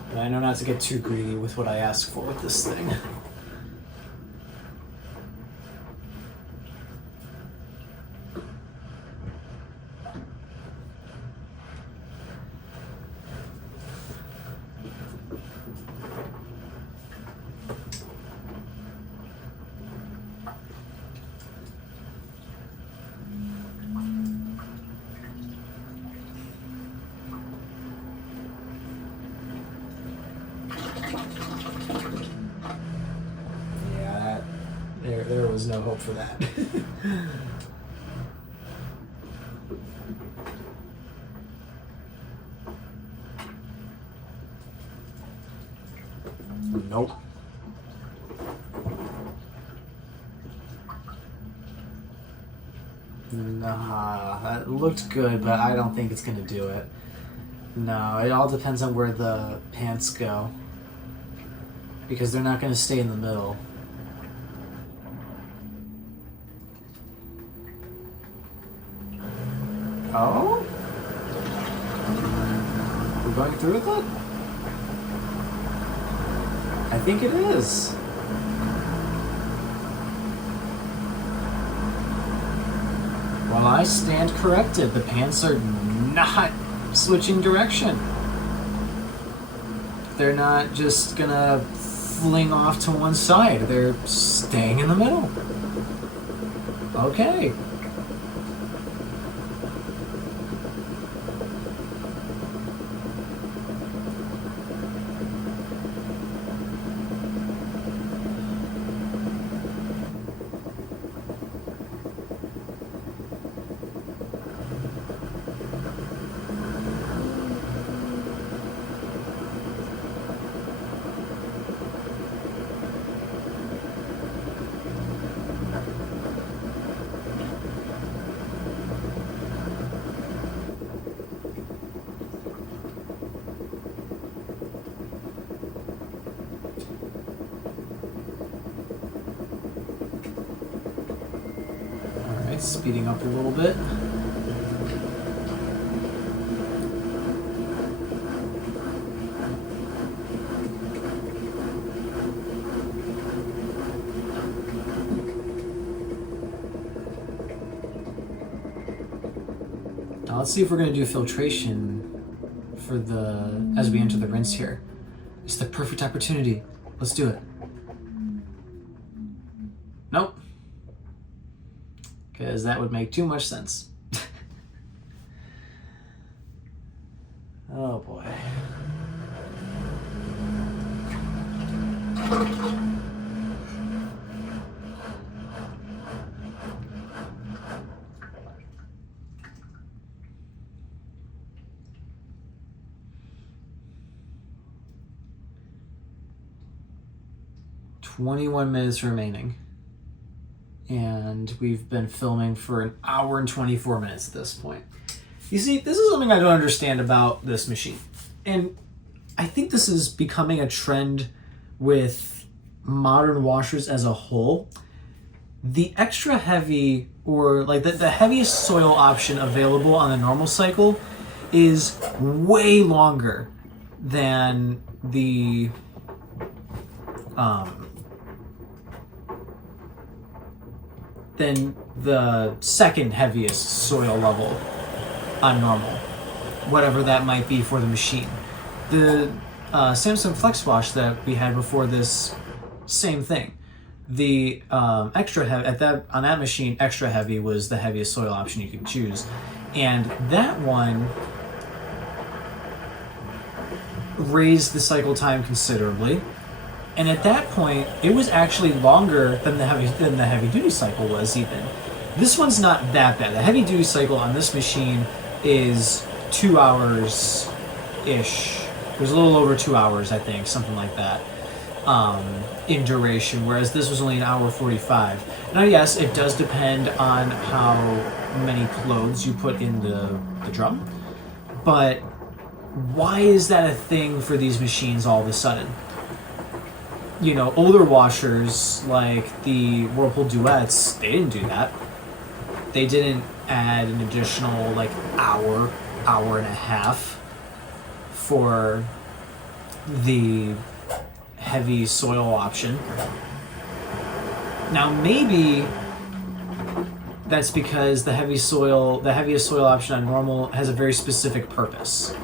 But I know not to get too greedy with what I ask for with this thing. There was no hope for that. Nope. Nah, that looked good, but I don't think it's gonna do it. No, it all depends on where the pants go. Because they're not gonna stay in the middle. Oh? We're going through with it? I think it is. Well, I stand corrected. The pants are not switching direction. They're not just gonna fling off to one side. They're staying in the middle. Okay. Speeding up a little bit. Now let's see if we're going to do filtration for as we enter the rinse here. It's the perfect opportunity. Let's do it. Nope. Because that would make too much sense. Oh boy. "21 minutes remaining." And we've been filming for an hour and 24 minutes at this point. You see, this is something I don't understand about this machine. And I think this is becoming a trend with modern washers as a whole. The extra heavy, or like the heaviest soil option available on the normal cycle is way longer than the second heaviest soil level on normal, whatever that might be for the machine. Samsung Flex Wash that we had before this, same thing. The extra heavy on that machine, extra heavy was the heaviest soil option you could choose, and that one raised the cycle time considerably. And at that point, it was actually longer than the heavy duty cycle was even. This one's not that bad. The heavy duty cycle on this machine is 2 hours ish. It was a little over 2 hours, I think, something like that, in duration, whereas this was only an hour 45. Now, yes, it does depend on how many clothes you put in the drum, but why is that a thing for these machines all of a sudden? You know, older washers like the Whirlpool Duets, they didn't do that. They didn't add an additional like hour and a half for the heavy soil option. Now maybe that's because the heaviest soil option on normal has a very specific purpose.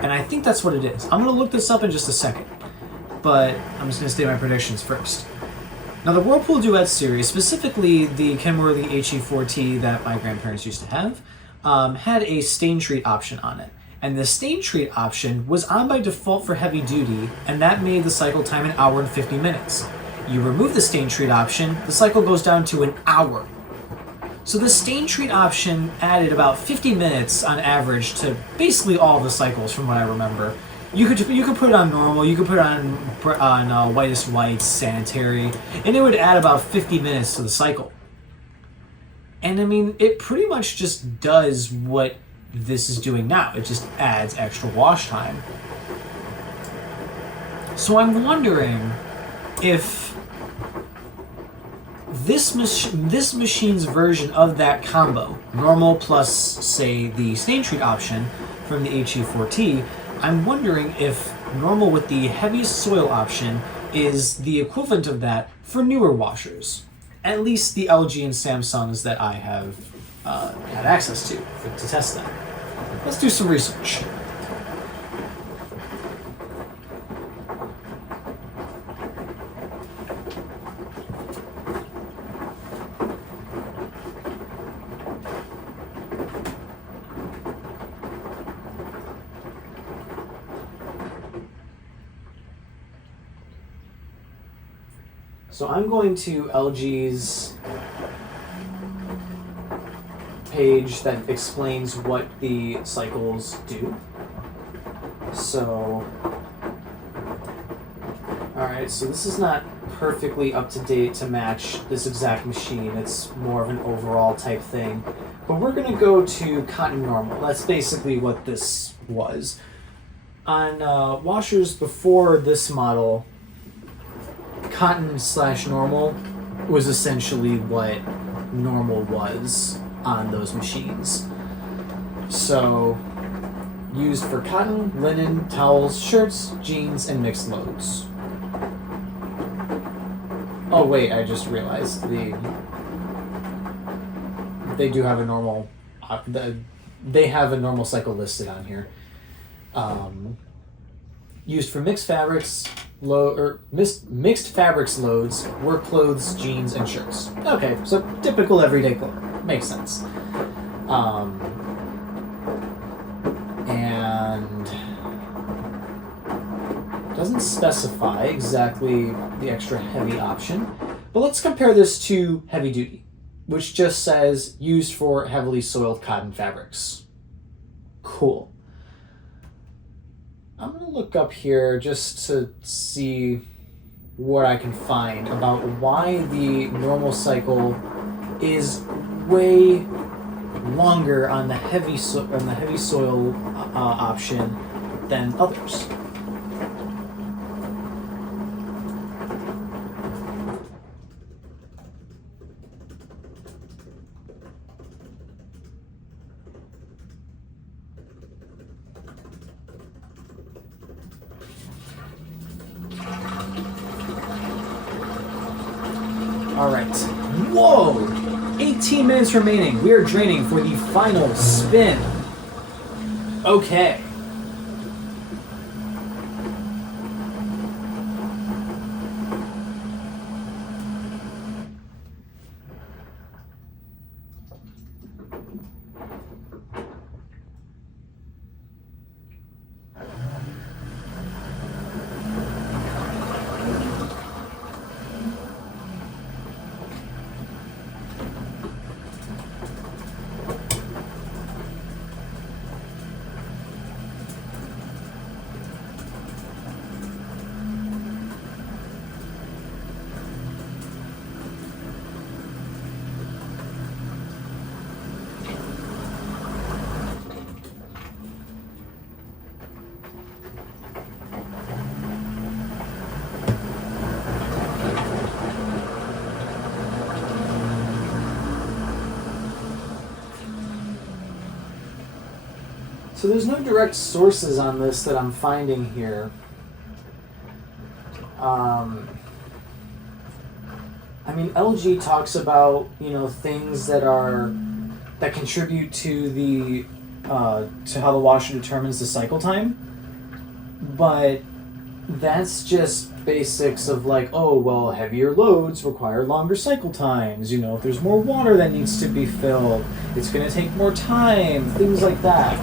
And I think that's what it is. I'm going to look this up in just a second, but I'm just going to state my predictions first. Now, the Whirlpool Duet series, specifically the Kenworthy HE4T that my grandparents used to have, had a stain treat option on it. And the stain treat option was on by default for heavy duty, and that made the cycle time an hour and 50 minutes. You remove the stain treat option, the cycle goes down to an hour. So the stain treat option added about 50 minutes on average to basically all the cycles, from what I remember. You could put it on normal, you could put it on whitest whites, sanitary, and it would add about 50 minutes to the cycle. And I mean, it pretty much just does what this is doing now. It just adds extra wash time. So I'm wondering if this machine's version of that combo, normal plus, say, the stain treat option from the HE4T, I'm wondering if normal with the heaviest soil option is the equivalent of that for newer washers. At least the LG and Samsungs that I have had access to test that. Let's do some research. So I'm going to LG's page that explains what the cycles do. So, alright, so this is not perfectly up to date to match this exact machine. It's more of an overall type thing. But we're going to go to Cotton Normal. That's basically what this was. On washers before this model, Cotton/normal was essentially what normal was on those machines. So, used for cotton, linen, towels, shirts, jeans, and mixed loads. Oh wait, I just realized they do have a normal, they have a normal cycle listed on here. Used for mixed fabrics, mixed fabrics loads, work clothes, jeans, and shirts. Okay, so typical everyday clothing. Makes sense. And doesn't specify exactly the extra heavy option, but let's compare this to heavy duty, which just says used for heavily soiled cotton fabrics. Cool. I'm going to look up here just to see what I can find about why the normal cycle is way longer on the heavy soil option than others. Alright. Whoa! 18 minutes remaining. We are draining for the final spin. Okay. So there's no direct sources on this that I'm finding here. I mean, LG talks about, you know, things that contribute to the to how the washer determines the cycle time, but that's just basics of like, oh, well, heavier loads require longer cycle times. You know, if there's more water that needs to be filled, it's going to take more time, things like that.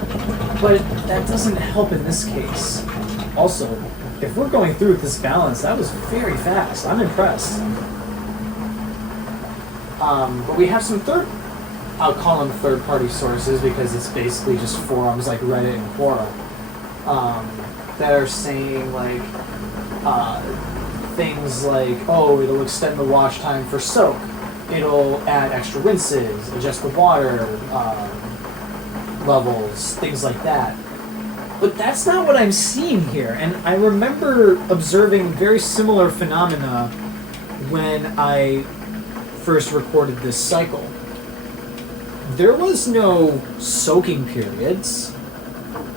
But that doesn't help in this case. Also, if we're going through with this balance, that was very fast. I'm impressed. But we have some I'll call them third-party sources because it's basically just forums like Reddit and Quora that are saying like things like, oh, it'll extend the wash time for soak, it'll add extra rinses, adjust the water levels, things like that. But that's not what I'm seeing here, and I remember observing very similar phenomena when I first recorded this cycle. There was no soaking periods.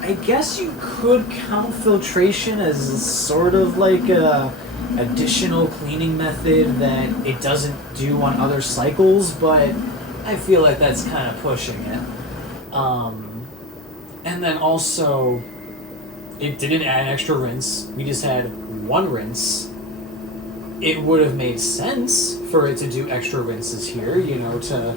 I guess you could count filtration as sort of like a additional cleaning method that it doesn't do on other cycles, but I feel like that's kind of pushing it. And then also, it didn't add an extra rinse. We just had one rinse. It would have made sense for it to do extra rinses here, you know, to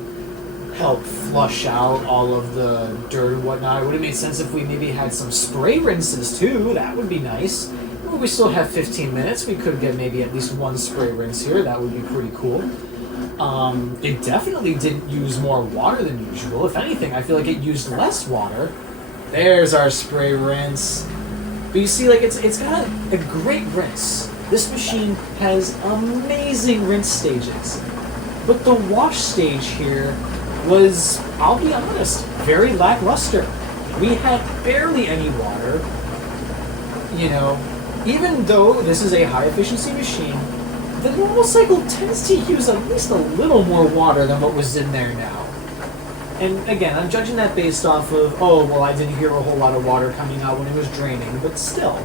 help flush out all of the dirt and whatnot. It would have made sense if we maybe had some spray rinses too. That would be nice. Well, we still have 15 minutes. We could get maybe at least one spray rinse here. That would be pretty cool. It definitely didn't use more water than usual. If anything, I feel like it used less water. There's our spray rinse. But you see, like, it's got a great rinse. This machine has amazing rinse stages. But the wash stage here was, I'll be honest, very lackluster. We had barely any water. You know, even though this is a high efficiency machine, the normal cycle tends to use at least a little more water than what was in there now. And again, I'm judging that based off of, oh, well, I didn't hear a whole lot of water coming out when it was draining, but still,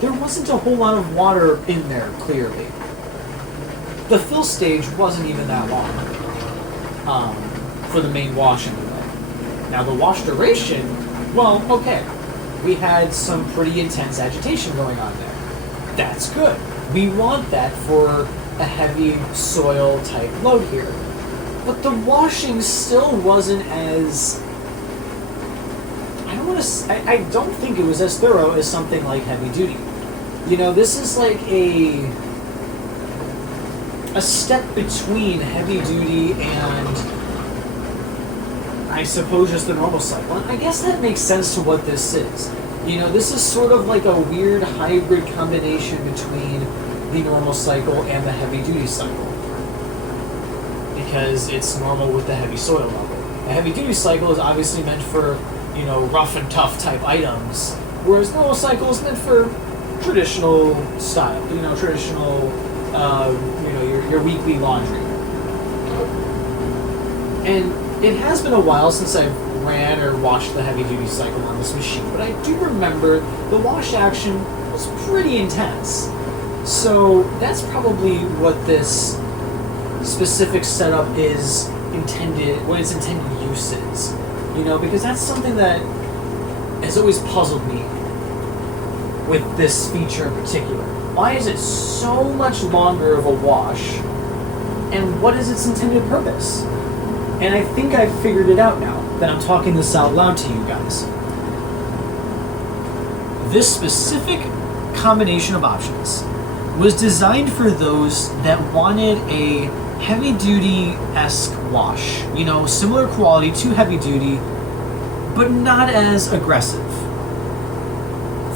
there wasn't a whole lot of water in there, clearly. The fill stage wasn't even that long, for the main wash anyway. Now the wash duration, well, okay, we had some pretty intense agitation going on there. That's good. We want that for a heavy soil type load here. But the washing still wasn't as, I don't think it was as thorough as something like heavy duty. You know, this is like a step between heavy duty and I suppose just the normal cycle. And I guess that makes sense to what this is. You know, this is sort of like a weird hybrid combination between the normal cycle and the heavy duty cycle. Because it's normal with the heavy soil level. A heavy duty cycle is obviously meant for, you know, rough and tough type items, whereas normal cycle is meant for traditional style, you know, traditional, you know, your weekly laundry. And it has been a while since I've ran or washed the heavy duty cycle on this machine, but I do remember the wash action was pretty intense. So that's probably what this specific setup is intended, what its intended use is. You know, because that's something that has always puzzled me with this feature in particular. Why is it so much longer of a wash, and what is its intended purpose? And I think I've figured it out now that I'm talking this out loud to you guys. This specific combination of options was designed for those that wanted a heavy-duty-esque wash. You know, similar quality to heavy-duty, but not as aggressive.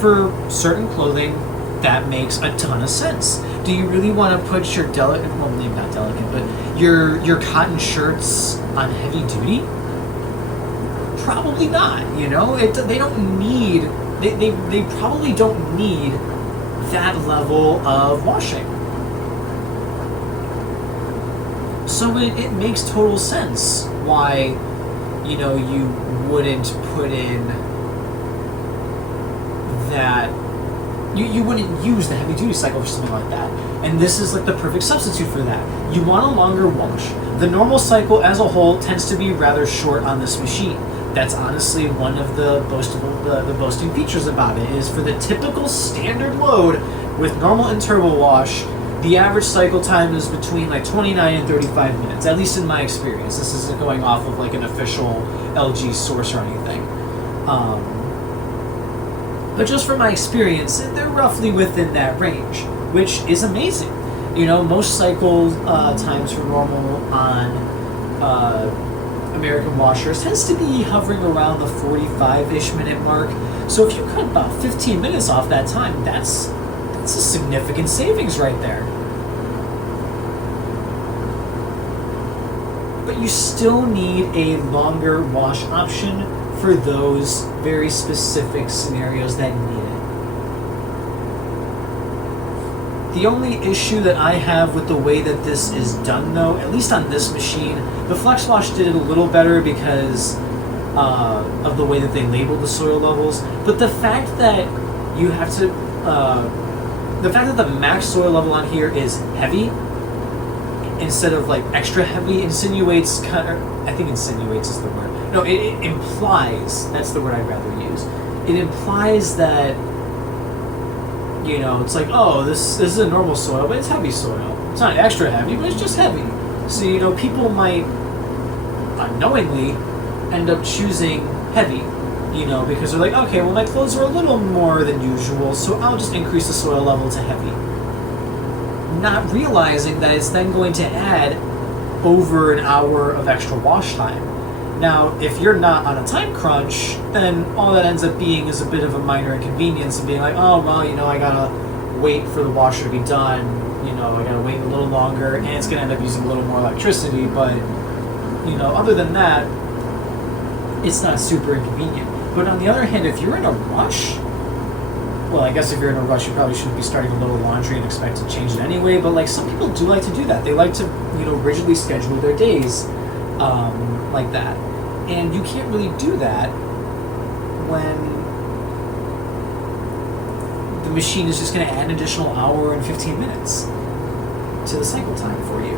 For certain clothing, that makes a ton of sense. Do you really want to put your well, maybe not delicate, but your cotton shirts on heavy-duty? Probably not, you know? They don't need, they probably don't need that level of washing. So it makes total sense why, you know, you wouldn't put in that you wouldn't use the heavy duty cycle for something like that. And this is like the perfect substitute for that. You want a longer wash. The normal cycle as a whole tends to be rather short on this machine. That's honestly one of the boasting features about it, is for the typical standard load with normal and turbo wash, the average cycle time is between like 29 and 35 minutes, at least in my experience. This isn't going off of like an official LG source or anything. But just from my experience, they're roughly within that range, which is amazing. You know, most cycle times for normal on American washers tends to be hovering around the 45-ish minute mark. So if you cut about 15 minutes off that time, that's a significant savings right there. But you still need a longer wash option for those very specific scenarios that need it. The only issue that I have with the way that this is done, though, at least on this machine, the Flex Wash did it a little better because of the way that they label the soil levels. But the fact that you have to, the fact that the max soil level on here is heavy instead of like extra heavy insinuates, I think insinuates is the word. No, it implies, that's the word I'd rather use. It implies that, you know, it's like, oh, this is a normal soil, but it's heavy soil. It's not extra heavy, but it's just heavy. So, you know, people might unknowingly end up choosing heavy, you know, because they're like, okay, well, my clothes are a little more than usual, so I'll just increase the soil level to heavy. Not realizing that it's then going to add over an hour of extra wash time. Now, if you're not on a time crunch, then all that ends up being is a bit of a minor inconvenience and being like, oh, well, you know, I gotta wait for the washer to be done, you know, I gotta wait a little longer, and it's gonna end up using a little more electricity, but, you know, other than that, it's not super inconvenient. But on the other hand, if you're in a rush, well, I guess if you're in a rush, you probably shouldn't be starting a load of laundry and expect to change it anyway, but like some people do like to do that. They like to, you know, rigidly schedule their days like that. And you can't really do that when the machine is just going to add an additional hour and 15 minutes to the cycle time for you.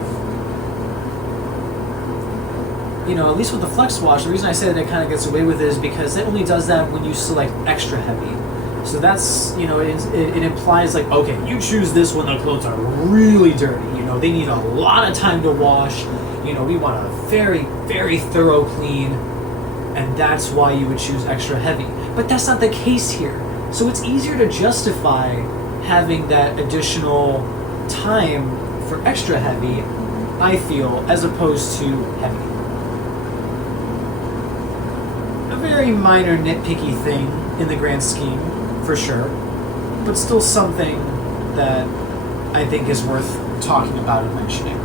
You know, at least with the Flex Wash, the reason I say that it kind of gets away with it is because it only does that when you select extra heavy. So that's, you know, it implies like, okay, you choose this when the clothes are really dirty. You know, they need a lot of time to wash. You know, we want a very, very thorough clean, and that's why you would choose extra heavy. But that's not the case here. So it's easier to justify having that additional time for extra heavy, I feel, as opposed to heavy. A very minor nitpicky thing in the grand scheme, for sure, but still something that I think is worth talking about and mentioning.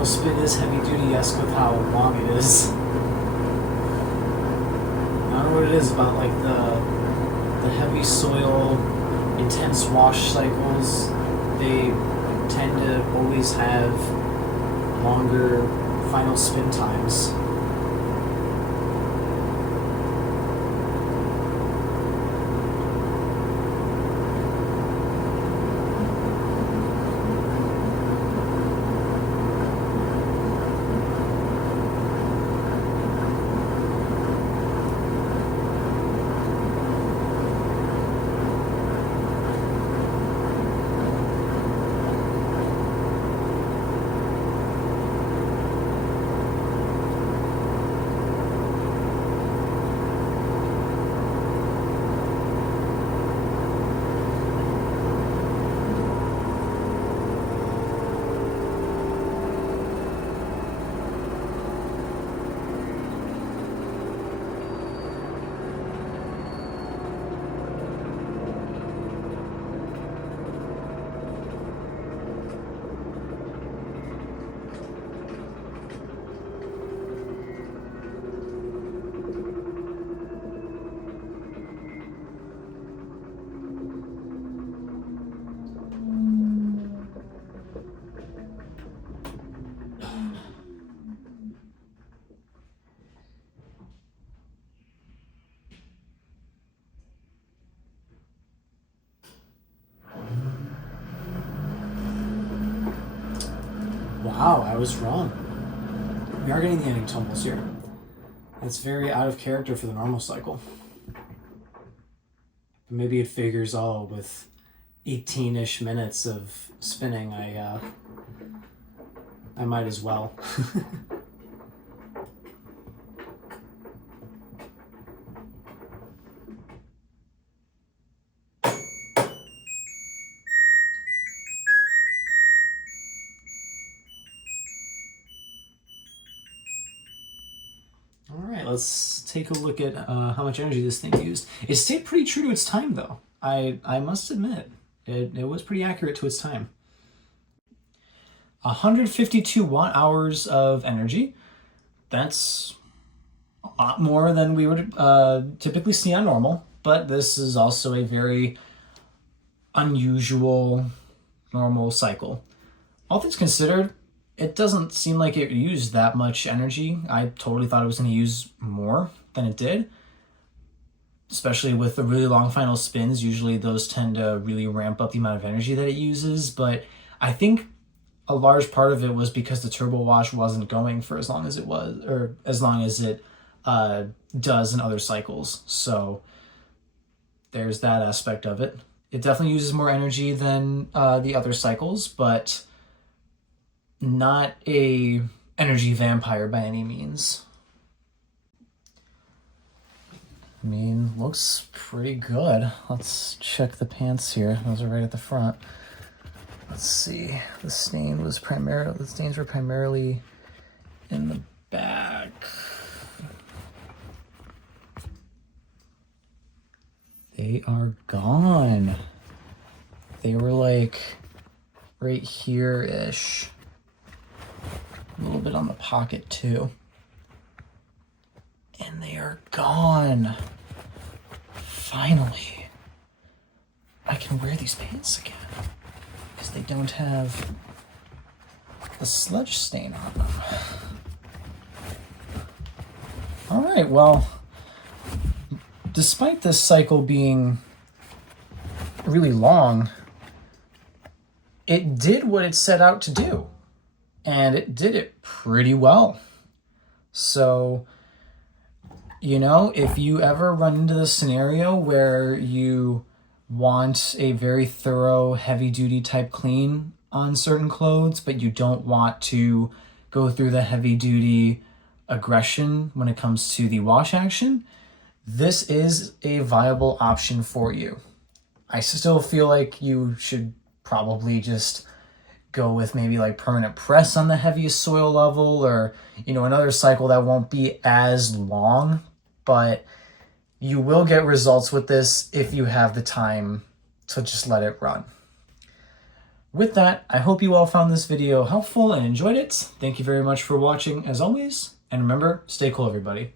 final spin is heavy-duty-esque with how long it is. I don't know what it is about like the heavy soil, intense wash cycles. They tend to always have longer final spin times. Wow, I was wrong. We are getting the ending tumbles here. It's very out of character for the normal cycle. But maybe it figures, oh, with 18-ish minutes of spinning, I might as well. Let's take a look at how much energy this thing used. It stayed pretty true to its time, though. I must admit, it was pretty accurate to its time. 152 watt hours of energy. That's a lot more than we would typically see on normal, but this is also a very unusual normal cycle. All things considered, it doesn't seem like it used that much energy. I totally thought it was going to use more than it did, especially with the really long final spins. Usually those tend to really ramp up the amount of energy that it uses, but I think a large part of it was because the turbo wash wasn't going for as long as it was, or as long as it does in other cycles. So there's that aspect of it. It definitely uses more energy than the other cycles, but not a energy vampire by any means. I mean, looks pretty good. Let's check the pants here. Those are right at the front. Let's see. The stains were primarily in the back. They are gone. They were like right here-ish. A little bit on the pocket too. And they are gone. Finally. I can wear these pants again. Because they don't have the sludge stain on them. Alright, well, despite this cycle being really long, it did what it set out to do. And it did it pretty well. So, you know, if you ever run into the scenario where you want a very thorough, heavy-duty type clean on certain clothes, but you don't want to go through the heavy-duty aggression when it comes to the wash action, this is a viable option for you. I still feel like you should probably just go with maybe like permanent press on the heaviest soil level, or, you know, another cycle that won't be as long, but you will get results with this if you have the time to just let it run. With that, I hope you all found this video helpful and enjoyed it. Thank you very much for watching as always. And remember, stay cool, everybody.